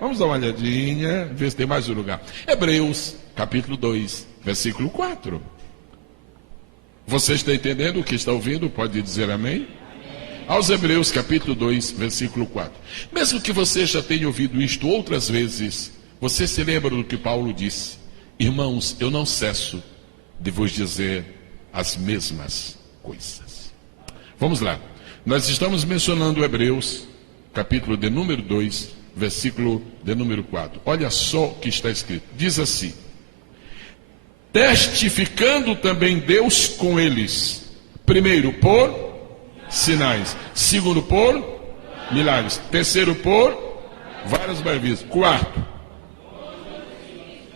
ver se tem mais um lugar. Hebreus, capítulo 2, versículo 4. Você está entendendo o que está ouvindo? Pode dizer amém? Aos Hebreus, capítulo 2, versículo 4. Mesmo que você já tenha ouvido isto outras vezes, você se lembra do que Paulo disse? Irmãos, eu não cesso de vos dizer as mesmas coisas. Vamos lá. Nós estamos mencionando Hebreus, capítulo de número 2, versículo de número 4. Olha só o que está escrito. Diz assim: testificando também Deus com eles, primeiro por sinais, segundo por milagres, terceiro por várias maravilhas, quarto.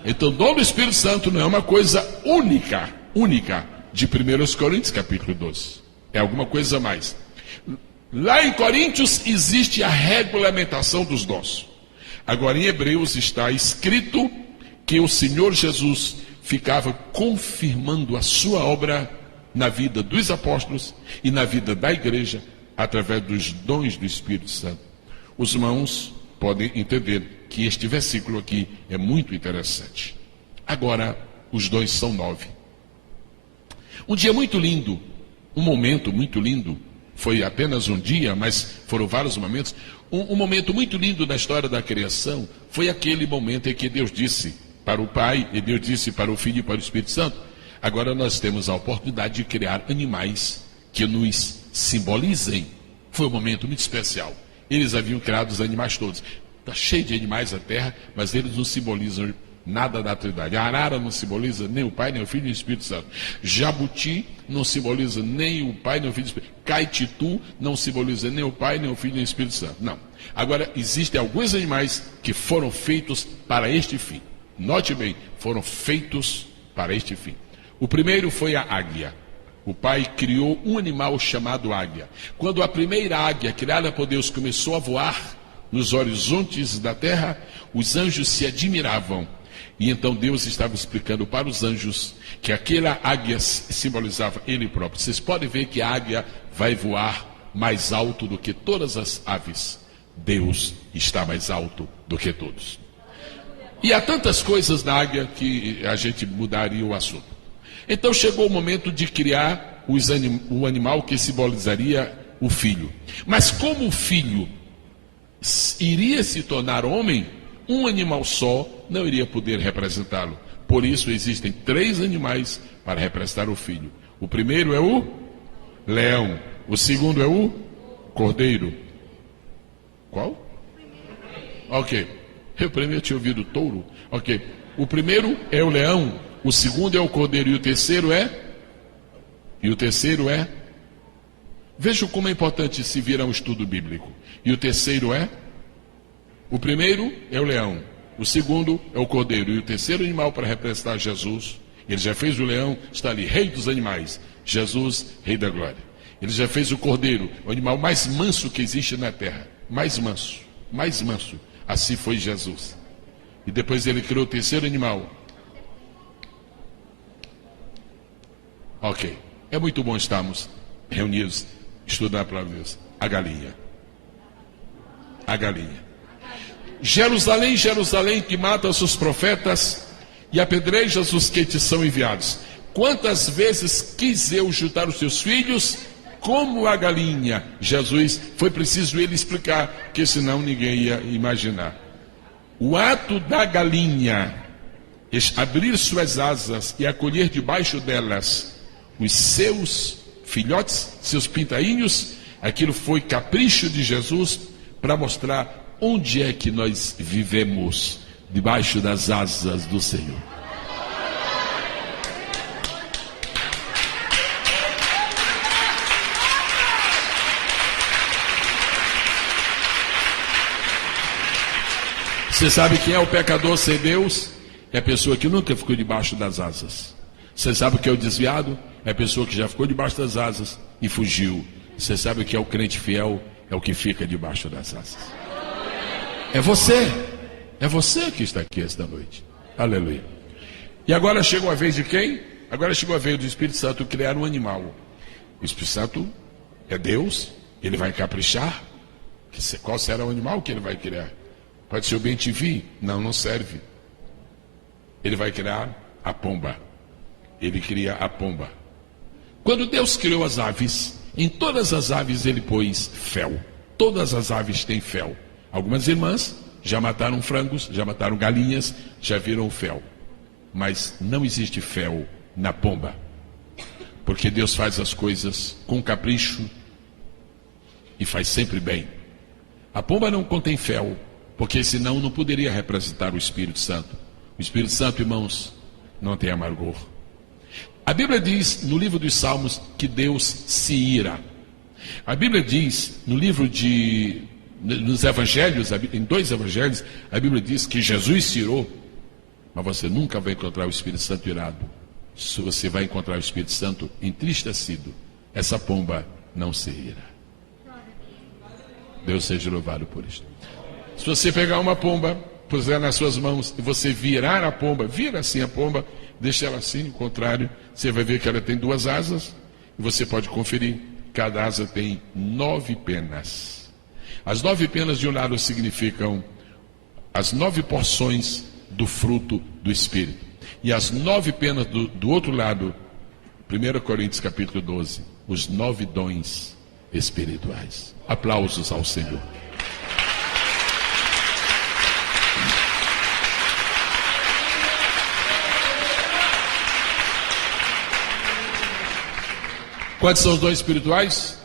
Então, o dom do Espírito Santo não é uma coisa única de 1 Coríntios capítulo 12, é alguma coisa a mais. Lá em Coríntios existe a regulamentação dos dons. Agora em Hebreus está escrito que o Senhor Jesus ficava confirmando a sua obra na vida dos apóstolos e na vida da igreja através dos dons do Espírito Santo. Os irmãos podem entender que este versículo aqui é muito interessante. Agora, os dons são 9. Um dia muito lindo, um momento muito lindo, foi apenas um dia, mas foram vários momentos. Um momento muito lindo da história da criação foi aquele momento em que Deus disse para o Pai, e Deus disse para o Filho e para o Espírito Santo: agora nós temos a oportunidade de criar animais que nos simbolizem. Foi um momento muito especial. Eles haviam criado os animais todos. Está cheio de animais a terra, mas eles não simbolizam nada da Trindade. A arara não simboliza nem o Pai, nem o Filho, nem o Espírito Santo. Jabuti não simboliza nem o Pai, nem o Filho, nem o Espírito Santo. Caititu não simboliza nem o Pai, nem o Filho, nem o Espírito Santo. Não. Agora, existem alguns animais que foram feitos para este fim. Note bem, foram feitos para este fim. O primeiro foi a águia. O Pai criou um animal chamado águia. Quando a primeira águia criada por Deus começou a voar nos horizontes da terra, os anjos se admiravam. E então Deus estava explicando para os anjos que aquela águia simbolizava Ele próprio. Vocês podem ver que a águia vai voar mais alto do que todas as aves. Deus está mais alto do que todos. E há tantas coisas na águia que a gente mudaria o assunto. Então chegou o momento de criar o animal que simbolizaria o filho. Mas como o filho iria se tornar homem, um animal só não iria poder representá-lo. Por isso existem 3 animais para representar o filho. O primeiro é o leão. O segundo é o cordeiro. Qual? Ok. Eu primeiro tinha ouvido touro. Ok. O primeiro é o leão. O segundo é o cordeiro. E o terceiro é? Veja como é importante se vir a um estudo bíblico. E o terceiro é? O primeiro é o leão. O segundo é o cordeiro. E o terceiro animal para representar Jesus. Ele já fez o leão, está ali, rei dos animais. Jesus, rei da glória. Ele já fez o cordeiro, o animal mais manso que existe na terra. Mais manso. Assim foi Jesus. E depois ele criou o terceiro animal. Ok. É muito bom estarmos reunidos, estudando a palavra de Deus. A galinha. Jerusalém, Jerusalém, que mata os seus profetas e apedrejas os que te são enviados. Quantas vezes quis eu juntar os teus filhos como a galinha? Jesus, foi preciso ele explicar, que senão ninguém ia imaginar. O ato da galinha abrir suas asas e acolher debaixo delas os seus filhotes, seus pintainhos. Aquilo foi capricho de Jesus para mostrar onde é que nós vivemos, debaixo das asas do Senhor. Você sabe quem é o pecador sem Deus? É a pessoa que nunca ficou debaixo das asas. Você sabe o que é o desviado? É a pessoa que já ficou debaixo das asas e fugiu. Você sabe o que é o crente fiel? É o que fica debaixo das asas. É você. É você que está aqui esta noite. Aleluia. E agora chegou a vez de quem? Agora chegou a vez do Espírito Santo criar um animal. O Espírito Santo é Deus. Ele vai caprichar. Qual será o animal que ele vai criar? Pode ser o bem-te-vi? Não, não serve. Ele vai criar a pomba. Ele cria a pomba. Quando Deus criou as aves, em todas as aves ele pôs fel. Todas as aves têm fel. Algumas irmãs já mataram frangos, já mataram galinhas, já viram fel. Mas não existe fel na pomba. Porque Deus faz as coisas com capricho e faz sempre bem. A pomba não contém fel, porque senão não poderia representar o Espírito Santo. O Espírito Santo, irmãos, não tem amargor. A Bíblia diz no livro dos Salmos que Deus se ira. A Bíblia diz nos evangelhos, em 2 evangelhos, a Bíblia diz que Jesus se irou. Mas você nunca vai encontrar o Espírito Santo irado. Se você vai encontrar o Espírito Santo entristecido, essa pomba não se ira. Deus seja louvado por isso. Se você pegar uma pomba, puser nas suas mãos e você virar a pomba, vira assim a pomba, deixa ela assim, ao contrário, você vai ver que ela tem 2 asas, e você pode conferir, cada asa tem 9 penas. As 9 penas de um lado significam as 9 porções do fruto do Espírito. E as 9 penas do outro lado, 1 Coríntios capítulo 12, os 9 dons espirituais. Aplausos ao Senhor. Quantos são os dons espirituais?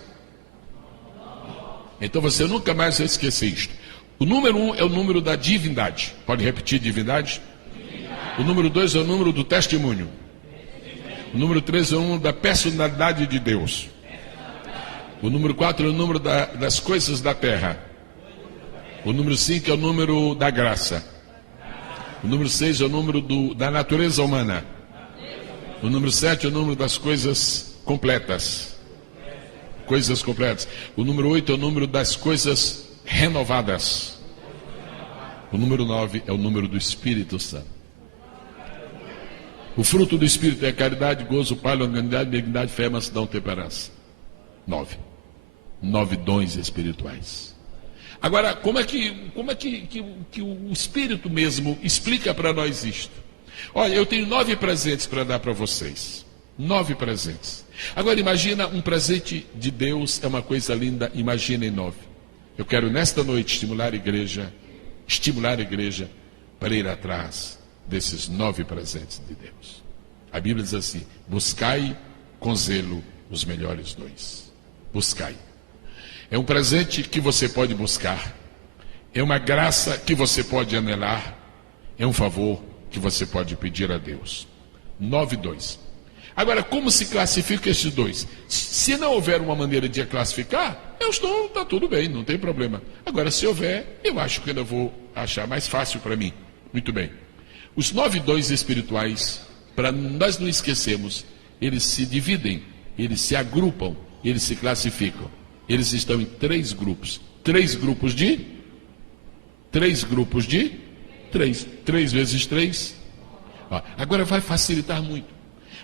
Então você nunca mais vai esquecer isto. O número 1 é o número da divindade. Pode repetir divindade? O número 2 é o número do testemunho. O número 3 é o número da personalidade de Deus. O número 4 é o número das coisas da terra. O número 5 é o número da graça. O número 6 é o número da natureza humana. O número 7 é o número das coisas completas. Coisas completas. O número 8 é o número das coisas renovadas. O número 9 é o número do Espírito Santo. O fruto do Espírito é caridade, gozo, paz, longanimidade, benignidade, fé, mansidão, temperança. 9. 9 dons espirituais. Agora, como é que o Espírito mesmo explica para nós isto? Olha, eu tenho 9 presentes para dar para vocês. 9 presentes. Agora imagina, um presente de Deus é uma coisa linda, imaginem 9. Eu quero nesta noite estimular a igreja para ir atrás desses 9 presentes de Deus. A Bíblia diz assim: buscai com zelo os melhores dons. Buscai. É um presente que você pode buscar. É uma graça que você pode anelar. É um favor que você pode pedir a Deus. 9 dons. Agora, como se classifica estes 2? Se não houver uma maneira de classificar, está tudo bem, não tem problema. Agora, se houver, eu acho que ainda vou achar mais fácil para mim. Muito bem. Os 9 dons espirituais, para nós não esquecermos, eles se dividem, eles se agrupam, eles se classificam. Eles estão em 3 grupos. 3 grupos de 3 vezes 3. Agora vai facilitar muito.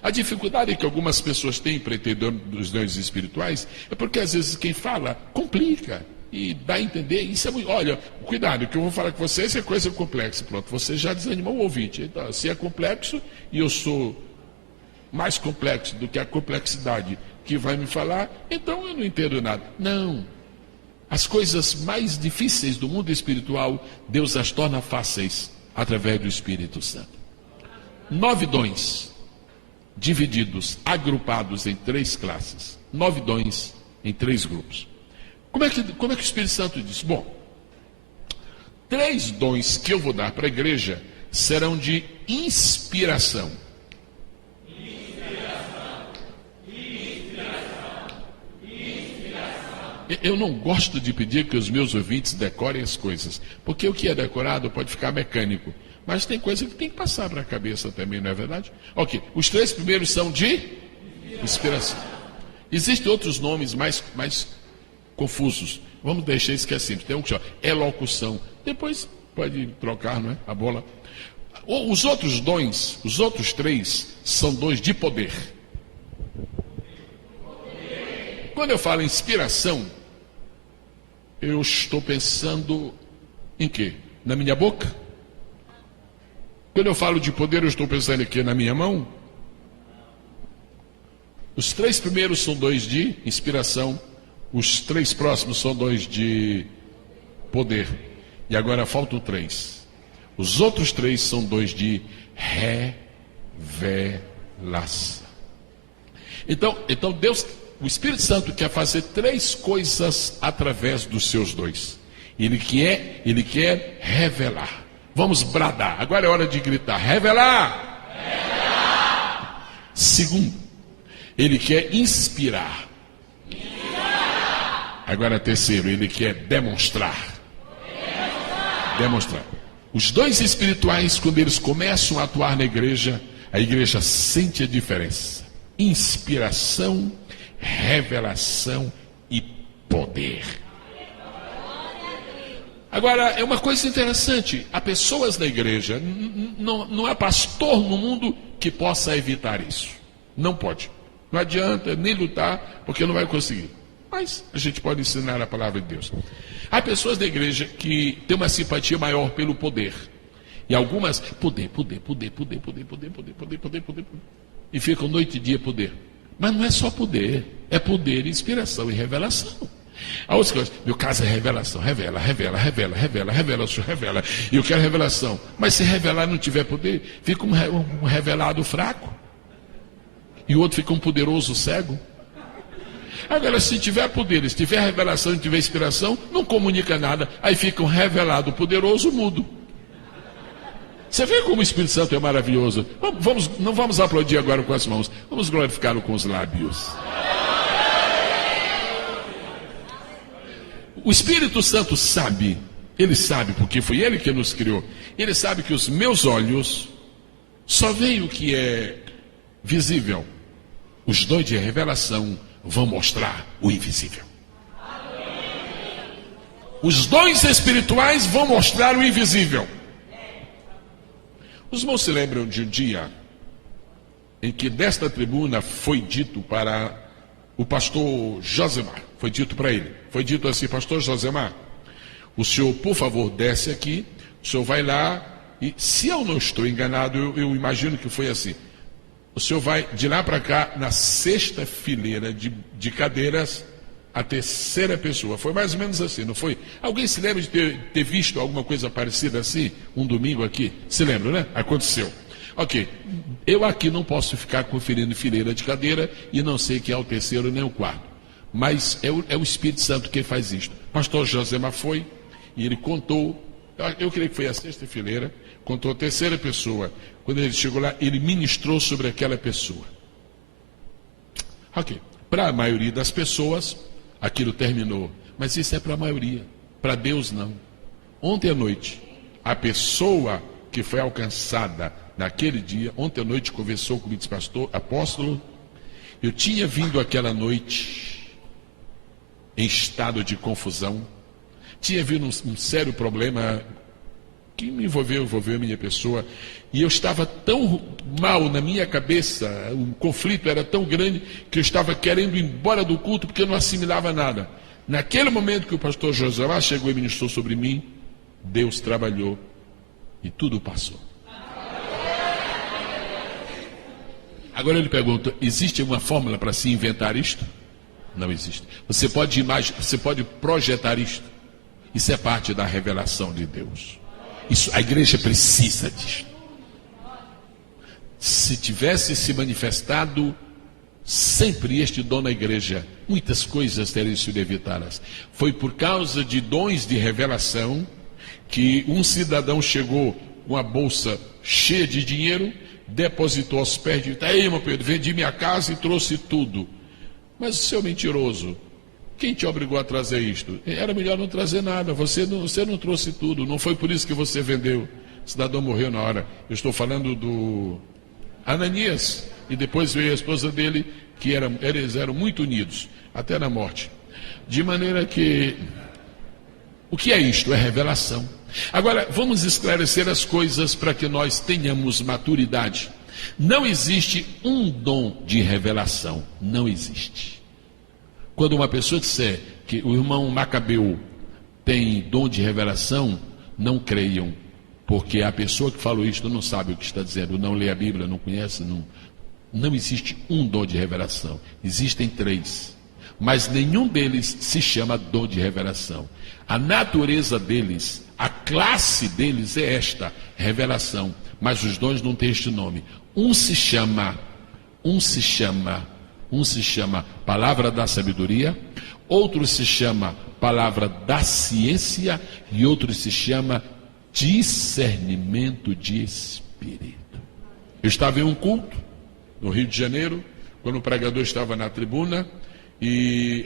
A dificuldade que algumas pessoas têm para entender os dons espirituais é porque às vezes quem fala complica e dá a entender. Isso é muito. Olha, cuidado, o que eu vou falar com vocês é coisa complexa. Pronto, você já desanimou o ouvinte. Então, se é complexo e eu sou mais complexo do que a complexidade que vai me falar, então eu não entendo nada. Não. As coisas mais difíceis do mundo espiritual, Deus as torna fáceis através do Espírito Santo. 9 dons divididos, agrupados em 3 classes. 9 dons em 3 grupos. Como é que o Espírito Santo disse? Bom, 3 dons que eu vou dar para a igreja serão de inspiração. Eu não gosto de pedir que os meus ouvintes decorem as coisas, porque o que é decorado pode ficar mecânico, mas tem coisa que tem que passar para a cabeça também, não é verdade? Ok, os 3 primeiros são de inspiração. Existem outros nomes mais confusos, vamos deixar esquecidos. Tem um que chama elocução, depois pode trocar, não é? A bola. Os outros dons, os outros 3, são dons de poder. Quando eu falo inspiração, eu estou pensando em quê? Na minha boca? Quando eu falo de poder, eu estou pensando em quê? Na minha mão? Os 3 primeiros são dons de inspiração, os 3 próximos são dons de poder. E agora faltam 3. Os outros 3 são dons de revelação. Então Deus, o Espírito Santo quer fazer 3 coisas através dos seus dons. Ele quer revelar. Vamos bradar. Agora é hora de gritar: revelar! Revelar! Segundo, ele quer inspirar. Agora terceiro, ele quer demonstrar. Demonstrar. Os dons espirituais, quando eles começam a atuar na igreja, a igreja sente a diferença. Inspiração, revelação e poder. Agora, é uma coisa interessante, há pessoas na igreja, não há pastor no mundo que possa evitar isso. Não pode. Não adianta nem lutar, porque não vai conseguir. Mas a gente pode ensinar a palavra de Deus. Há pessoas da igreja que têm uma simpatia maior pelo poder. E algumas, poder. E ficam noite e dia poder. Mas não é só poder, é poder, inspiração e revelação. A outra coisa, meu caso é revelação, revela, o Senhor revela. E eu quero revelação. Mas se revelar e não tiver poder, fica um revelado fraco. E o outro fica um poderoso cego. Agora, se tiver poder, se tiver revelação e tiver inspiração, não comunica nada. Aí fica um revelado poderoso mudo. Você vê como o Espírito Santo é maravilhoso. Não vamos aplaudir agora com as mãos. Vamos glorificá-lo com os lábios. O Espírito Santo sabe. Ele sabe, porque foi Ele que nos criou. Ele sabe que os meus olhos só veem o que é visível. Os dons de revelação vão mostrar o invisível. Os dons espirituais vão mostrar o invisível. Os irmãos se lembram de um dia em que desta tribuna foi dito para o pastor Josemar, foi dito para ele, foi dito assim: pastor Josemar, o senhor, por favor, desce aqui, o senhor vai lá, e se eu não estou enganado, eu imagino que foi assim, o senhor vai de lá para cá, na 6ª fileira de cadeiras, a 3ª pessoa. Foi mais ou menos assim, não foi? Alguém se lembra de ter visto alguma coisa parecida assim, um domingo aqui? Se lembra, né? Aconteceu. Ok, eu aqui não posso ficar conferindo fileira de cadeira e não sei quem é o 3º nem o 4º. Mas é o Espírito Santo que faz isto. Pastor Josemar foi e ele contou, eu creio que foi a 6ª fileira, contou a 3ª pessoa. Quando ele chegou lá, ele ministrou sobre aquela pessoa. Ok, para a maioria das pessoas, aquilo terminou. Mas isso é para a maioria, para Deus não. Ontem à noite, a pessoa que foi alcançada naquele dia, ontem à noite conversou comigo, disse: pastor, apóstolo, eu tinha vindo aquela noite em estado de confusão, tinha vindo um sério problema que me envolveu a minha pessoa, e eu estava tão mal na minha cabeça, o conflito era tão grande, que eu estava querendo ir embora do culto, porque eu não assimilava nada. Naquele momento que o pastor Josemar chegou e ministrou sobre mim, Deus trabalhou, e tudo passou. Agora ele pergunta: existe uma fórmula para se inventar isto? Não existe. Você pode projetar isto. Isso é parte da revelação de Deus. Isso, a igreja precisa disso. Se tivesse se manifestado sempre este dom na igreja, muitas coisas teriam sido evitadas. Foi por causa de dons de revelação que um cidadão chegou com a bolsa cheia de dinheiro, depositou aos pés de Ei, meu Pedro, vendi minha casa e trouxe tudo. Mas, seu mentiroso, quem te obrigou a trazer isto? Era melhor não trazer nada, você não trouxe tudo, não foi por isso que você vendeu. O cidadão morreu na hora. Eu estou falando do Ananias, e depois veio a esposa dele, que eles eram muito unidos, até na morte. De maneira que, o que é isto? É revelação. Agora, vamos esclarecer as coisas para que nós tenhamos maturidade. Não existe um dom de revelação, não existe. Quando uma pessoa disser que o irmão Macabeu tem dom de revelação, não creiam, porque a pessoa que falou isto não sabe o que está dizendo, não lê a Bíblia, não conhece, não existe um dom de revelação, existem 3, mas nenhum deles se chama dom de revelação. A natureza deles, a classe deles é esta, revelação, mas os dons não têm este nome. Um se chama palavra da sabedoria, outro se chama palavra da ciência e outro se chama discernimento de espírito. Eu estava em um culto no Rio de Janeiro, quando o pregador estava na tribuna, e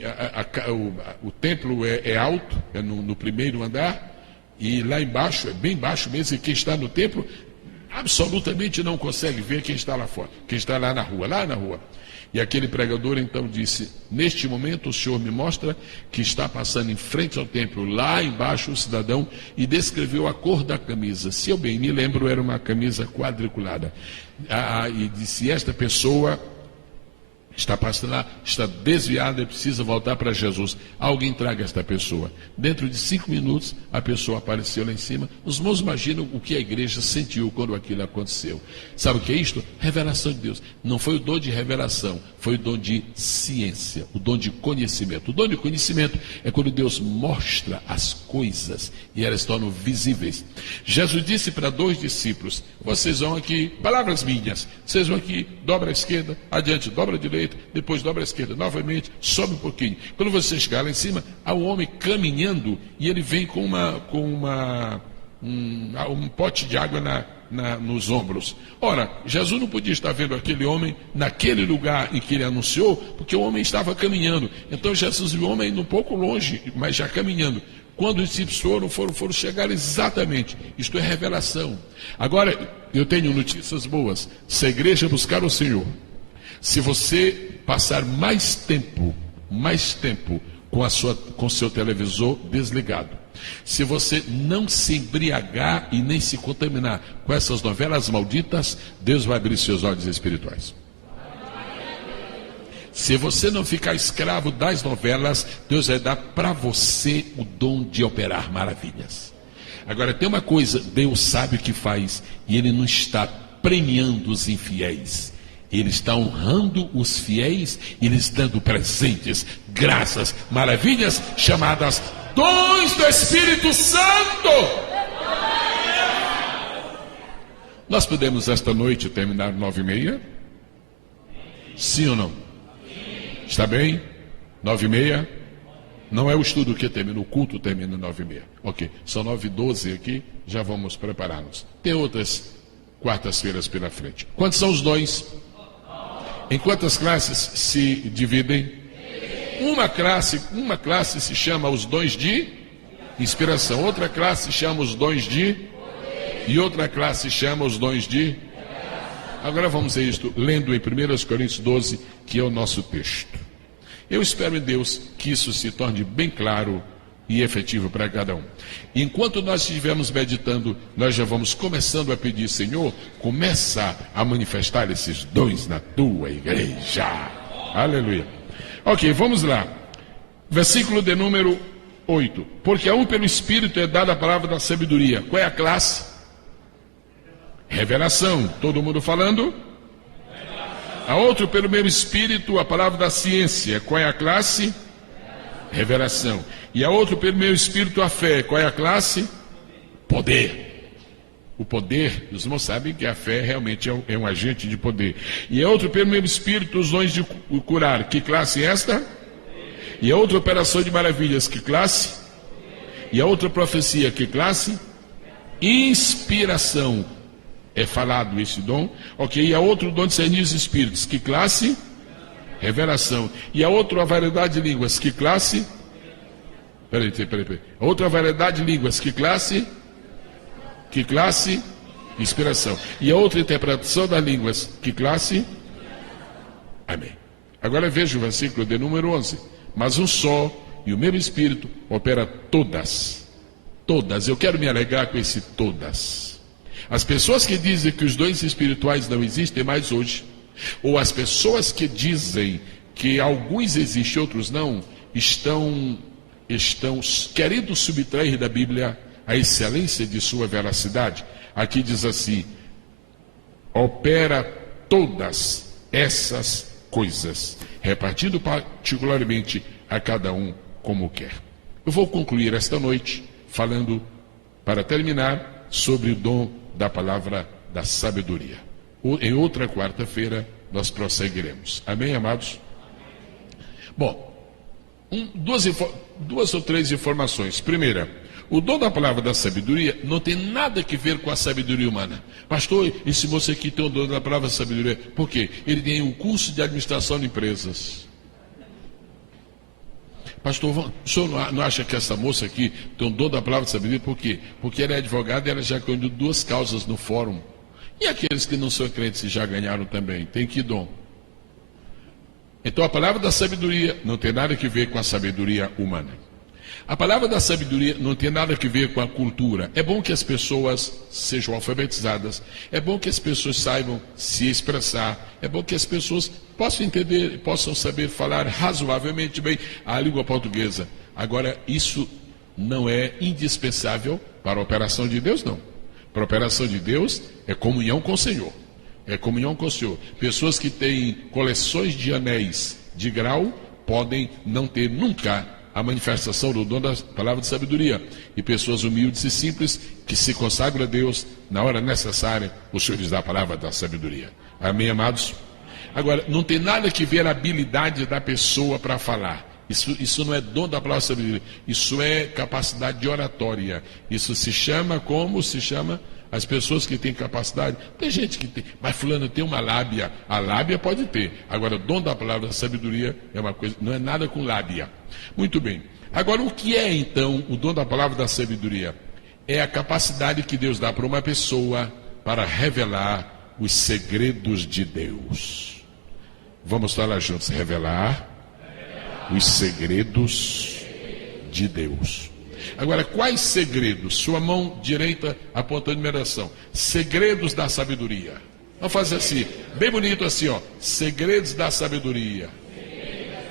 o templo é alto, é no primeiro andar, e lá embaixo, é bem baixo mesmo, e quem está no templo absolutamente não consegue ver quem está lá fora, quem está lá na rua. E aquele pregador então disse: neste momento o senhor me mostra que está passando em frente ao templo, lá embaixo o cidadão, e descreveu a cor da camisa. Se eu bem me lembro, era uma camisa quadriculada. E disse: esta pessoa está passando lá, está desviada e precisa voltar para Jesus. Alguém traga esta pessoa. Dentro de 5 minutos, a pessoa apareceu lá em cima. Os irmãos imaginam o que a igreja sentiu quando aquilo aconteceu. Sabe o que é isto? Revelação de Deus. Não foi o dom de revelação, foi o dom de ciência, o dom de conhecimento. O dom de conhecimento é quando Deus mostra as coisas e elas se tornam visíveis. Jesus disse para 2 discípulos: vocês vão aqui, palavras minhas, vocês vão aqui, dobra a esquerda, adiante, dobra a direita, depois dobra a esquerda, novamente, sobe um pouquinho. Quando você chegar lá em cima, há um homem caminhando e ele vem com um pote de água nos ombros. Ora, Jesus não podia estar vendo aquele homem naquele lugar em que ele anunciou, porque o homem estava caminhando. Então Jesus viu o homem indo um pouco longe, mas já caminhando. Quando os discípulos foram chegar exatamente. Isto é revelação. Agora, eu tenho notícias boas. Se a igreja buscar o Senhor, se você passar mais tempo com seu televisor desligado, se você não se embriagar e nem se contaminar com essas novelas malditas, Deus vai abrir seus olhos espirituais. Se você não ficar escravo das novelas, Deus vai dar para você o dom de operar maravilhas. Agora, tem uma coisa: Deus sabe o que faz e Ele não está premiando os infiéis. Ele está honrando os fiéis e lhes dando presentes, graças, maravilhas, chamadas dons do Espírito Santo. Nós podemos esta noite terminar 9h30? Sim ou não? Está bem? 9h30? Não é o estudo que termina, o culto termina 9h30. Ok, são 9h12 aqui, já vamos preparar-nos. Tem outras quartas-feiras pela frente. Quantos são os dons? Em quantas classes se dividem? Uma classe se chama os dons de inspiração, outra classe chama os dons de, e outra classe chama os dons de. Agora vamos ver isto, lendo em 1 Coríntios 12, que é o nosso texto. Eu espero em Deus que isso se torne bem claro e efetivo para cada um. Enquanto nós estivermos meditando, nós já vamos começando a pedir: Senhor, começa a manifestar esses dons na tua igreja. Aleluia. Ok, vamos lá. Versículo de número 8. Porque a um pelo Espírito é dada a palavra da sabedoria. Qual é a classe? Revelação. Todo mundo falando? A outro pelo meu Espírito a palavra da ciência. Qual é a classe? Revelação. E a outro pelo meu Espírito a fé. Qual é a classe? Poder. o poder. Os irmãos sabem que a fé realmente é um agente de poder. E é outro pelo mesmo Espírito, os dons de curar. Que classe é esta? E a outra operação de maravilhas. Que classe? E a outra profecia. Que classe? Inspiração. É falado esse dom. Ok. E a outro dom de discernir os espíritos. Que classe? Revelação. E a outra variedade de línguas. Que classe? Peraí. A outra variedade de línguas. Que classe? Que classe? Inspiração. E a outra interpretação das línguas. Que classe? Amém. Agora veja o versículo de número 11. Mas um só e o mesmo Espírito opera todas. Todas. Eu quero me alegrar com esse todas. As pessoas que dizem que os dons espirituais não existem mais hoje, ou as pessoas que dizem que alguns existem e outros não, estão querendo subtrair da Bíblia a excelência de sua veracidade. Aqui diz assim: opera todas essas coisas, repartindo particularmente a cada um como quer. Eu vou concluir esta noite falando, para terminar, sobre o dom da palavra da sabedoria. Em outra quarta-feira nós prosseguiremos. Amém, amados? Bom, duas ou três informações. Primeira, o dom da palavra da sabedoria não tem nada a ver com a sabedoria humana. Pastor, esse moço aqui tem o dom da palavra da sabedoria. Por quê? Ele tem um curso de administração de empresas. Pastor, o senhor não acha que essa moça aqui tem o dom da palavra da sabedoria? Por quê? Porque ela é advogada e ela já ganhou 2 causas no fórum. E aqueles que não são crentes já ganharam também? Tem que dom? Então a palavra da sabedoria não tem nada a ver com a sabedoria humana. A palavra da sabedoria não tem nada a ver com a cultura. É bom que as pessoas sejam alfabetizadas. É bom que as pessoas saibam se expressar. É bom que as pessoas possam entender, possam saber falar razoavelmente bem a língua portuguesa. Agora, isso não é indispensável para a operação de Deus, não. Para a operação de Deus é comunhão com o Senhor. É comunhão com o Senhor. Pessoas que têm coleções de anéis de grau podem não ter nunca a manifestação do dom da palavra de sabedoria. E pessoas humildes e simples que se consagram a Deus na hora necessária, o Senhor lhes dá a palavra da sabedoria. Amém, amados? Agora, não tem nada que ver a habilidade da pessoa para falar. Isso não é dom da palavra de sabedoria. Isso é capacidade de oratória. Isso se chama, como se chama? As pessoas que têm capacidade. Tem gente que tem, mas fulano tem uma lábia. A lábia pode ter. Agora, o dom da palavra da sabedoria é uma coisa, não é nada com lábia. Muito bem. Agora, o que é então o dom da palavra da sabedoria? É a capacidade que Deus dá para uma pessoa para revelar os segredos de Deus. Vamos falar juntos. Revelar os segredos de Deus. Agora, quais segredos? Sua mão direita apontando numeração. Segredos da sabedoria. Vamos fazer assim, bem bonito assim, ó. Segredos da sabedoria.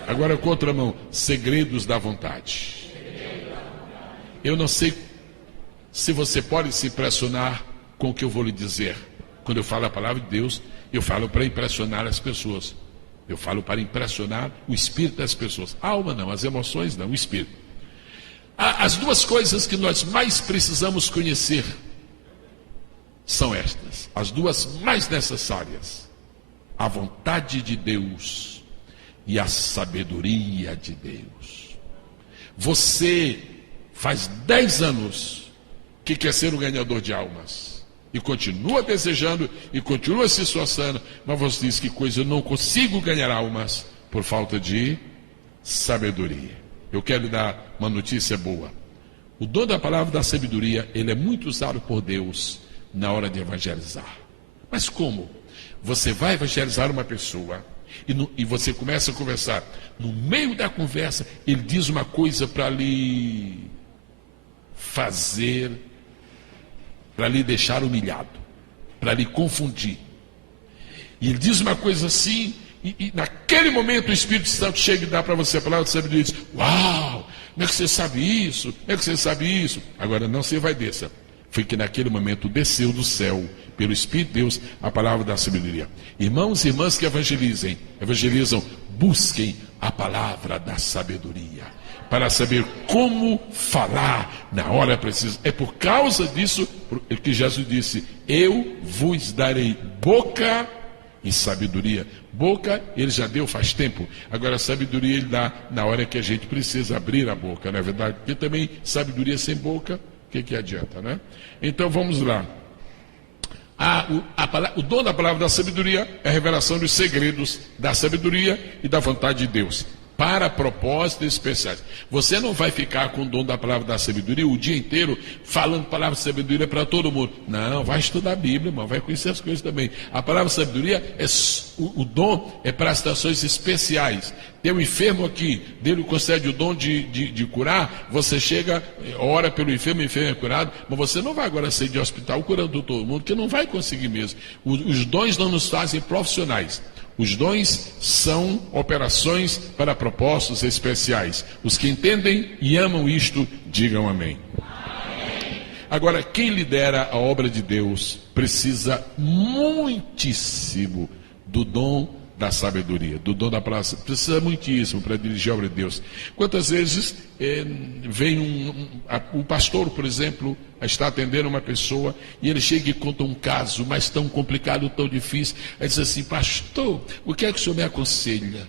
Agora com outra mão, segredos da vontade. Eu não sei se você pode se impressionar com o que eu vou lhe dizer. Quando eu falo a palavra de Deus, eu falo para impressionar as pessoas. Eu falo para impressionar o espírito das pessoas. A alma não, as emoções não, o espírito. As duas coisas que nós mais precisamos conhecer são estas, as duas mais necessárias: a vontade de Deus e a sabedoria de Deus. Você faz 10 anos que quer ser um ganhador de almas e continua desejando e continua se esforçando, mas você diz: que coisa, eu não consigo ganhar almas por falta de sabedoria. Eu quero lhe dar uma notícia boa. O dom da palavra da sabedoria, ele é muito usado por Deus na hora de evangelizar. Mas como? Você vai evangelizar uma pessoa e você começa a conversar. No meio da conversa, ele diz uma coisa para lhe fazer, para lhe deixar humilhado, para lhe confundir. E ele diz uma coisa assim, e naquele momento o Espírito Santo chega e dá para você a palavra de sabedoria e diz: uau, como é que você sabe isso? Como é que você sabe isso? Agora não se vai descer. Foi que naquele momento desceu do céu, pelo Espírito de Deus, a palavra da sabedoria. Irmãos e irmãs que evangelizam, busquem a palavra da sabedoria, para saber como falar na hora precisa. É por causa disso que Jesus disse: eu vos darei boca e sabedoria. Boca ele já deu faz tempo, agora a sabedoria ele dá na hora que a gente precisa abrir a boca, não é verdade? Porque também sabedoria sem boca, o que adianta, né? Então vamos lá. O dom da palavra da sabedoria é a revelação dos segredos da sabedoria e da vontade de Deus, para propósitos especiais. Você não vai ficar com o dom da palavra da sabedoria o dia inteiro falando palavra de sabedoria para todo mundo. Não, vai estudar a Bíblia, irmão, vai conhecer as coisas também. A palavra de sabedoria, o dom é para situações especiais. Tem um enfermo aqui, Deus lhe concede o dom de curar, você chega, ora pelo enfermo, o enfermo é curado, mas você não vai agora sair de hospital curando todo mundo, porque não vai conseguir mesmo. Os dons não nos fazem profissionais. Os dons são operações para propósitos especiais. Os que entendem e amam isto, digam amém. Agora, quem lidera a obra de Deus precisa muitíssimo do dom da sabedoria, do dom da palavra. Precisa muitíssimo para dirigir a obra de Deus. Quantas vezes vem um pastor, por exemplo, está atendendo uma pessoa e ele chega e conta um caso, mas tão complicado, tão difícil. Aí diz assim: pastor, o que é que o senhor me aconselha?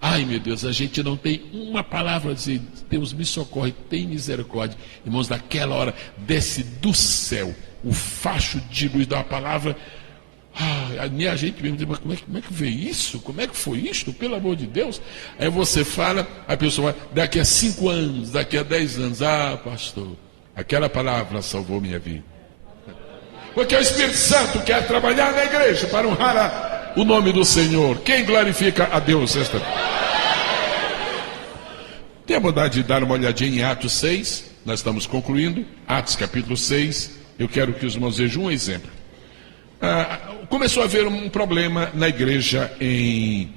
Ai meu Deus, a gente não tem uma palavra a dizer. Deus me socorre, tem misericórdia. Irmãos, naquela hora desce do céu o facho de luz da palavra. A gente mesmo diz: mas como é que veio isso? Como é que foi isto? Pelo amor de Deus. Aí você fala, a pessoa vai: daqui a 5 anos, daqui a 10 anos, pastor, aquela palavra salvou minha vida. Porque o Espírito Santo quer trabalhar na igreja para honrar o nome do Senhor. Quem glorifica a Deus esta? Tenha a bondade de dar uma olhadinha em Atos 6, nós estamos concluindo, Atos capítulo 6, eu quero que os irmãos vejam um exemplo. Começou a haver um problema na igreja em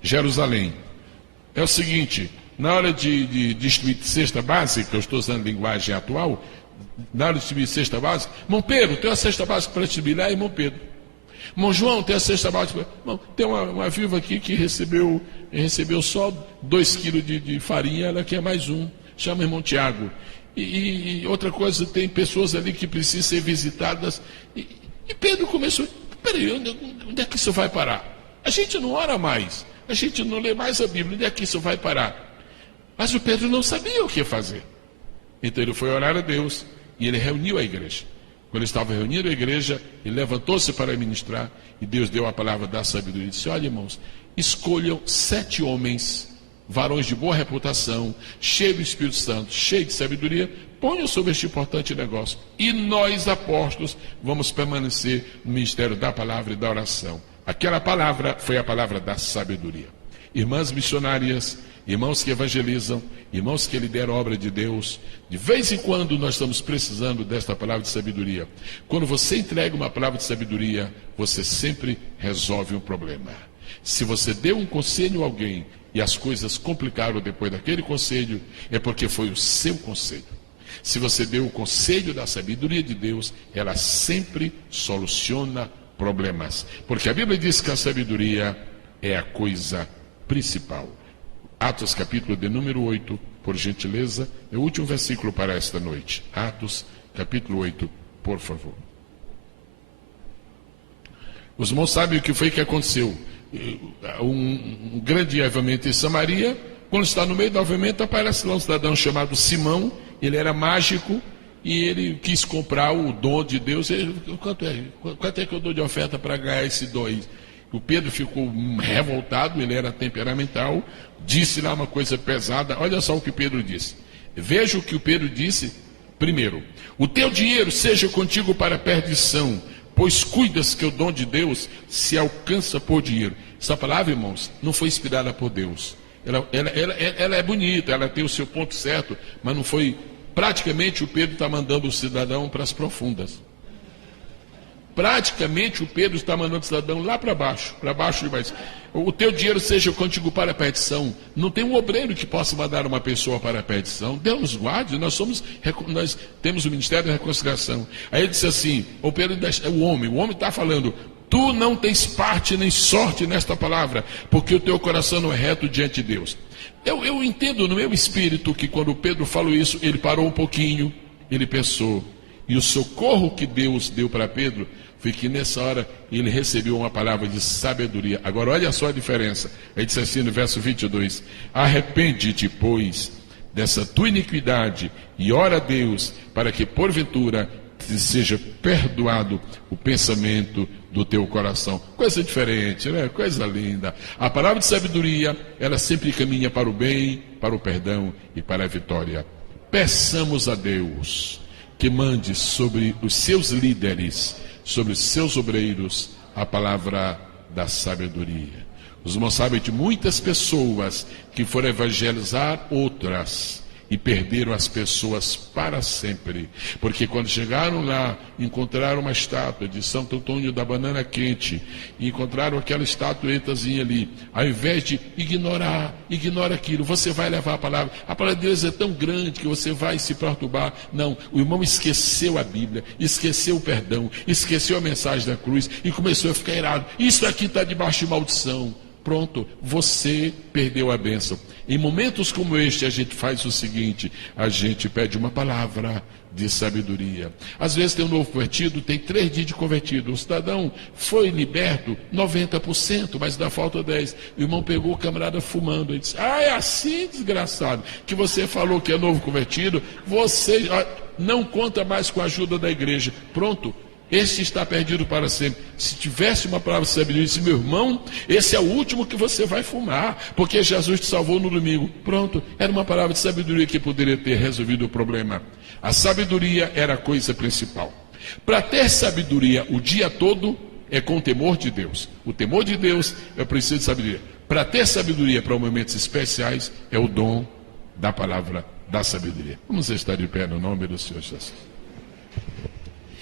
Jerusalém. É o seguinte: na hora de distribuir cesta básica, eu estou usando linguagem atual, na hora de distribuir cesta básica, irmão Pedro, tem uma cesta básica para distribuir lá, irmão Pedro. Irmão João, tem a cesta básica. Irmão, tem uma viúva aqui que recebeu só 2 quilos de farinha, ela quer mais um, chama irmão Tiago. E outra coisa, tem pessoas ali que precisam ser visitadas. E Pedro começou: peraí, onde é que isso vai parar? A gente não ora mais, a gente não lê mais a Bíblia, onde é que isso vai parar? Mas o Pedro não sabia o que fazer. Então ele foi orar a Deus e ele reuniu a igreja. Quando ele estava reunindo a igreja, ele levantou-se para ministrar e Deus deu a palavra da sabedoria. Ele disse: olha, irmãos, escolham 7 homens, varões de boa reputação, cheios do Espírito Santo, cheios de sabedoria, ponham sobre este importante negócio. E nós, apóstolos, vamos permanecer no ministério da palavra e da oração. Aquela palavra foi a palavra da sabedoria. Irmãs missionárias, irmãos que evangelizam, irmãos que lideram a obra de Deus, de vez em quando nós estamos precisando desta palavra de sabedoria. Quando você entrega uma palavra de sabedoria, você sempre resolve um problema. Se você deu um conselho a alguém e as coisas complicaram depois daquele conselho, é porque foi o seu conselho. Se você deu o conselho da sabedoria de Deus, ela sempre soluciona problemas. Porque a Bíblia diz que a sabedoria é a coisa principal. Atos capítulo de número 8, por gentileza, é o último versículo para esta noite. Atos capítulo 8, por favor. Os irmãos sabem o que foi que aconteceu. Um grande avivamento em Samaria. Quando está no meio do avivamento, aparece lá um cidadão chamado Simão. Ele era mágico e ele quis comprar o dom de Deus. Quanto é que eu dou de oferta para ganhar esse dom aí? O Pedro ficou revoltado, ele era temperamental, disse lá uma coisa pesada. Olha só o que Pedro disse. Veja o que o Pedro disse. Primeiro: o teu dinheiro seja contigo para a perdição, pois cuidas que o dom de Deus se alcança por dinheiro. Essa palavra, irmãos, não foi inspirada por Deus. Ela é bonita, ela tem o seu ponto certo, mas não foi. Praticamente o Pedro está mandando o cidadão para as profundas. Praticamente o Pedro está mandando o cidadão lá para baixo demais. O teu dinheiro seja contigo para a perdição. Não tem um obreiro que possa mandar uma pessoa para a perdição. Deus nos guarde, nós temos o ministério da reconciliação. Aí ele disse assim: o Pedro, o homem está falando, Tu não tens parte nem sorte nesta palavra, porque o teu coração não é reto diante de Deus. Eu entendo no meu espírito que quando Pedro falou isso, ele parou um pouquinho, ele pensou. E o socorro que Deus deu para Pedro foi que nessa hora ele recebeu uma palavra de sabedoria. Agora olha só a diferença. Ele disse assim no verso 22: arrepende-te, pois, dessa tua iniquidade e ora a Deus, para que porventura te seja perdoado o pensamento do teu coração. Coisa diferente, né? Coisa linda. A palavra de sabedoria, ela sempre caminha para o bem, para o perdão e para a vitória. Peçamos a Deus que mande sobre os seus líderes, sobre os seus obreiros, a palavra da sabedoria. Os irmãos sabem de muitas pessoas que foram evangelizar outras e perderam as pessoas para sempre, porque quando chegaram lá, encontraram uma estátua de Santo Antônio da Banana Quente, e encontraram aquela estatuetazinha ali, ao invés de ignora aquilo, você vai levar a palavra de Deus é tão grande que você vai se perturbar. Não, o irmão esqueceu a Bíblia, esqueceu o perdão, esqueceu a mensagem da cruz, e começou a ficar irado. Isso aqui está debaixo de maldição. Pronto, você perdeu a bênção. Em momentos como este, a gente faz o seguinte: a gente pede uma palavra de sabedoria. Às vezes tem um novo convertido, tem 3 dias de convertido. O cidadão foi liberto 90%, mas dá falta 10%. O irmão pegou o camarada fumando. Ele disse: é assim, desgraçado, que você falou que é novo convertido, você não conta mais com a ajuda da igreja. Pronto. Este está perdido para sempre. Se tivesse uma palavra de sabedoria, disse: meu irmão, esse é o último que você vai fumar, porque Jesus te salvou no domingo. Pronto, era uma palavra de sabedoria que poderia ter resolvido o problema. A sabedoria era a coisa principal. Para ter sabedoria o dia todo, é com o temor de Deus. O temor de Deus é o princípio de sabedoria. Para ter sabedoria para momentos especiais, é o dom da palavra da sabedoria. Vamos estar de pé no nome do Senhor Jesus.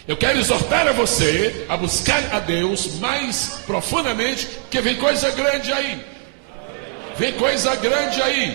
Eu quero exortar a você a buscar a Deus mais profundamente, porque vem coisa grande aí. Vem coisa grande aí.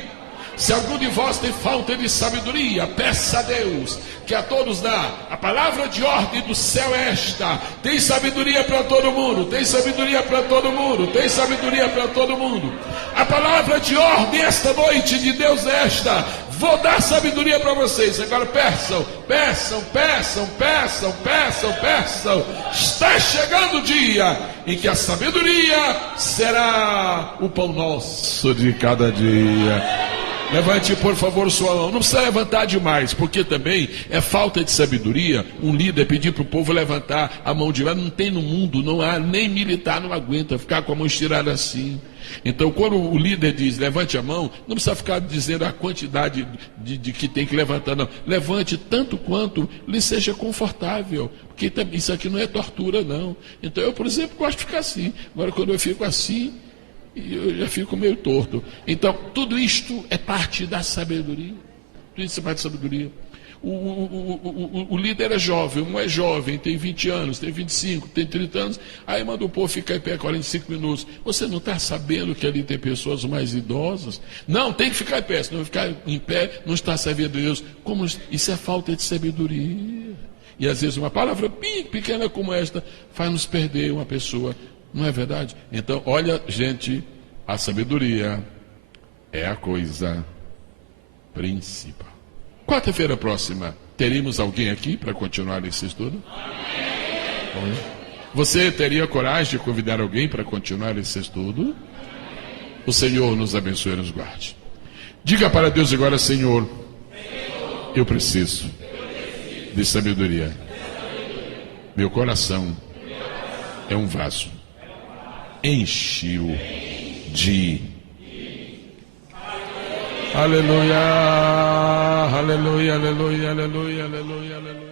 Se algum de vós tem falta de sabedoria, peça a Deus, que a todos dá. A palavra de ordem do céu é esta: tem sabedoria para todo mundo, tem sabedoria para todo mundo, tem sabedoria para todo mundo. A palavra de ordem esta noite de Deus é esta: vou dar sabedoria para vocês. Agora peçam, peçam, peçam, peçam, peçam, peçam. Está chegando o dia em que a sabedoria será o pão nosso de cada dia. Levante, por favor, sua mão. Não precisa levantar demais, porque também é falta de sabedoria um líder pedir para o povo levantar a mão de lá. Não tem no mundo, não há, nem militar não aguenta ficar com a mão estirada assim. Então, quando o líder diz levante a mão, não precisa ficar dizendo a quantidade de que tem que levantar, não. Levante tanto quanto lhe seja confortável, porque isso aqui não é tortura, não. Então, eu, por exemplo, gosto de ficar assim. Agora, quando eu fico assim, eu já fico meio torto. Então, tudo isto é parte da sabedoria. Tudo isso é parte da sabedoria. O líder é jovem, um é jovem, tem 20 anos, tem 25, tem 30 anos, aí manda o povo ficar em pé 45 minutos. Você não está sabendo que ali tem pessoas mais idosas? Não, tem que ficar em pé, se não ficar em pé, não está servindo a Deus. Como isso é falta de sabedoria. E às vezes uma palavra pequena como esta faz nos perder uma pessoa. Não é verdade? Então, olha, gente, a sabedoria é a coisa principal. Quarta-feira próxima, teremos alguém aqui para continuar esse estudo? Amém. Você teria coragem de convidar alguém para continuar esse estudo? O Senhor nos abençoe e nos guarde. Diga para Deus agora: Senhor, eu preciso de sabedoria. Meu coração é um vaso. Enche-o de aleluia, aleluia, aleluia, aleluia, aleluia, aleluia.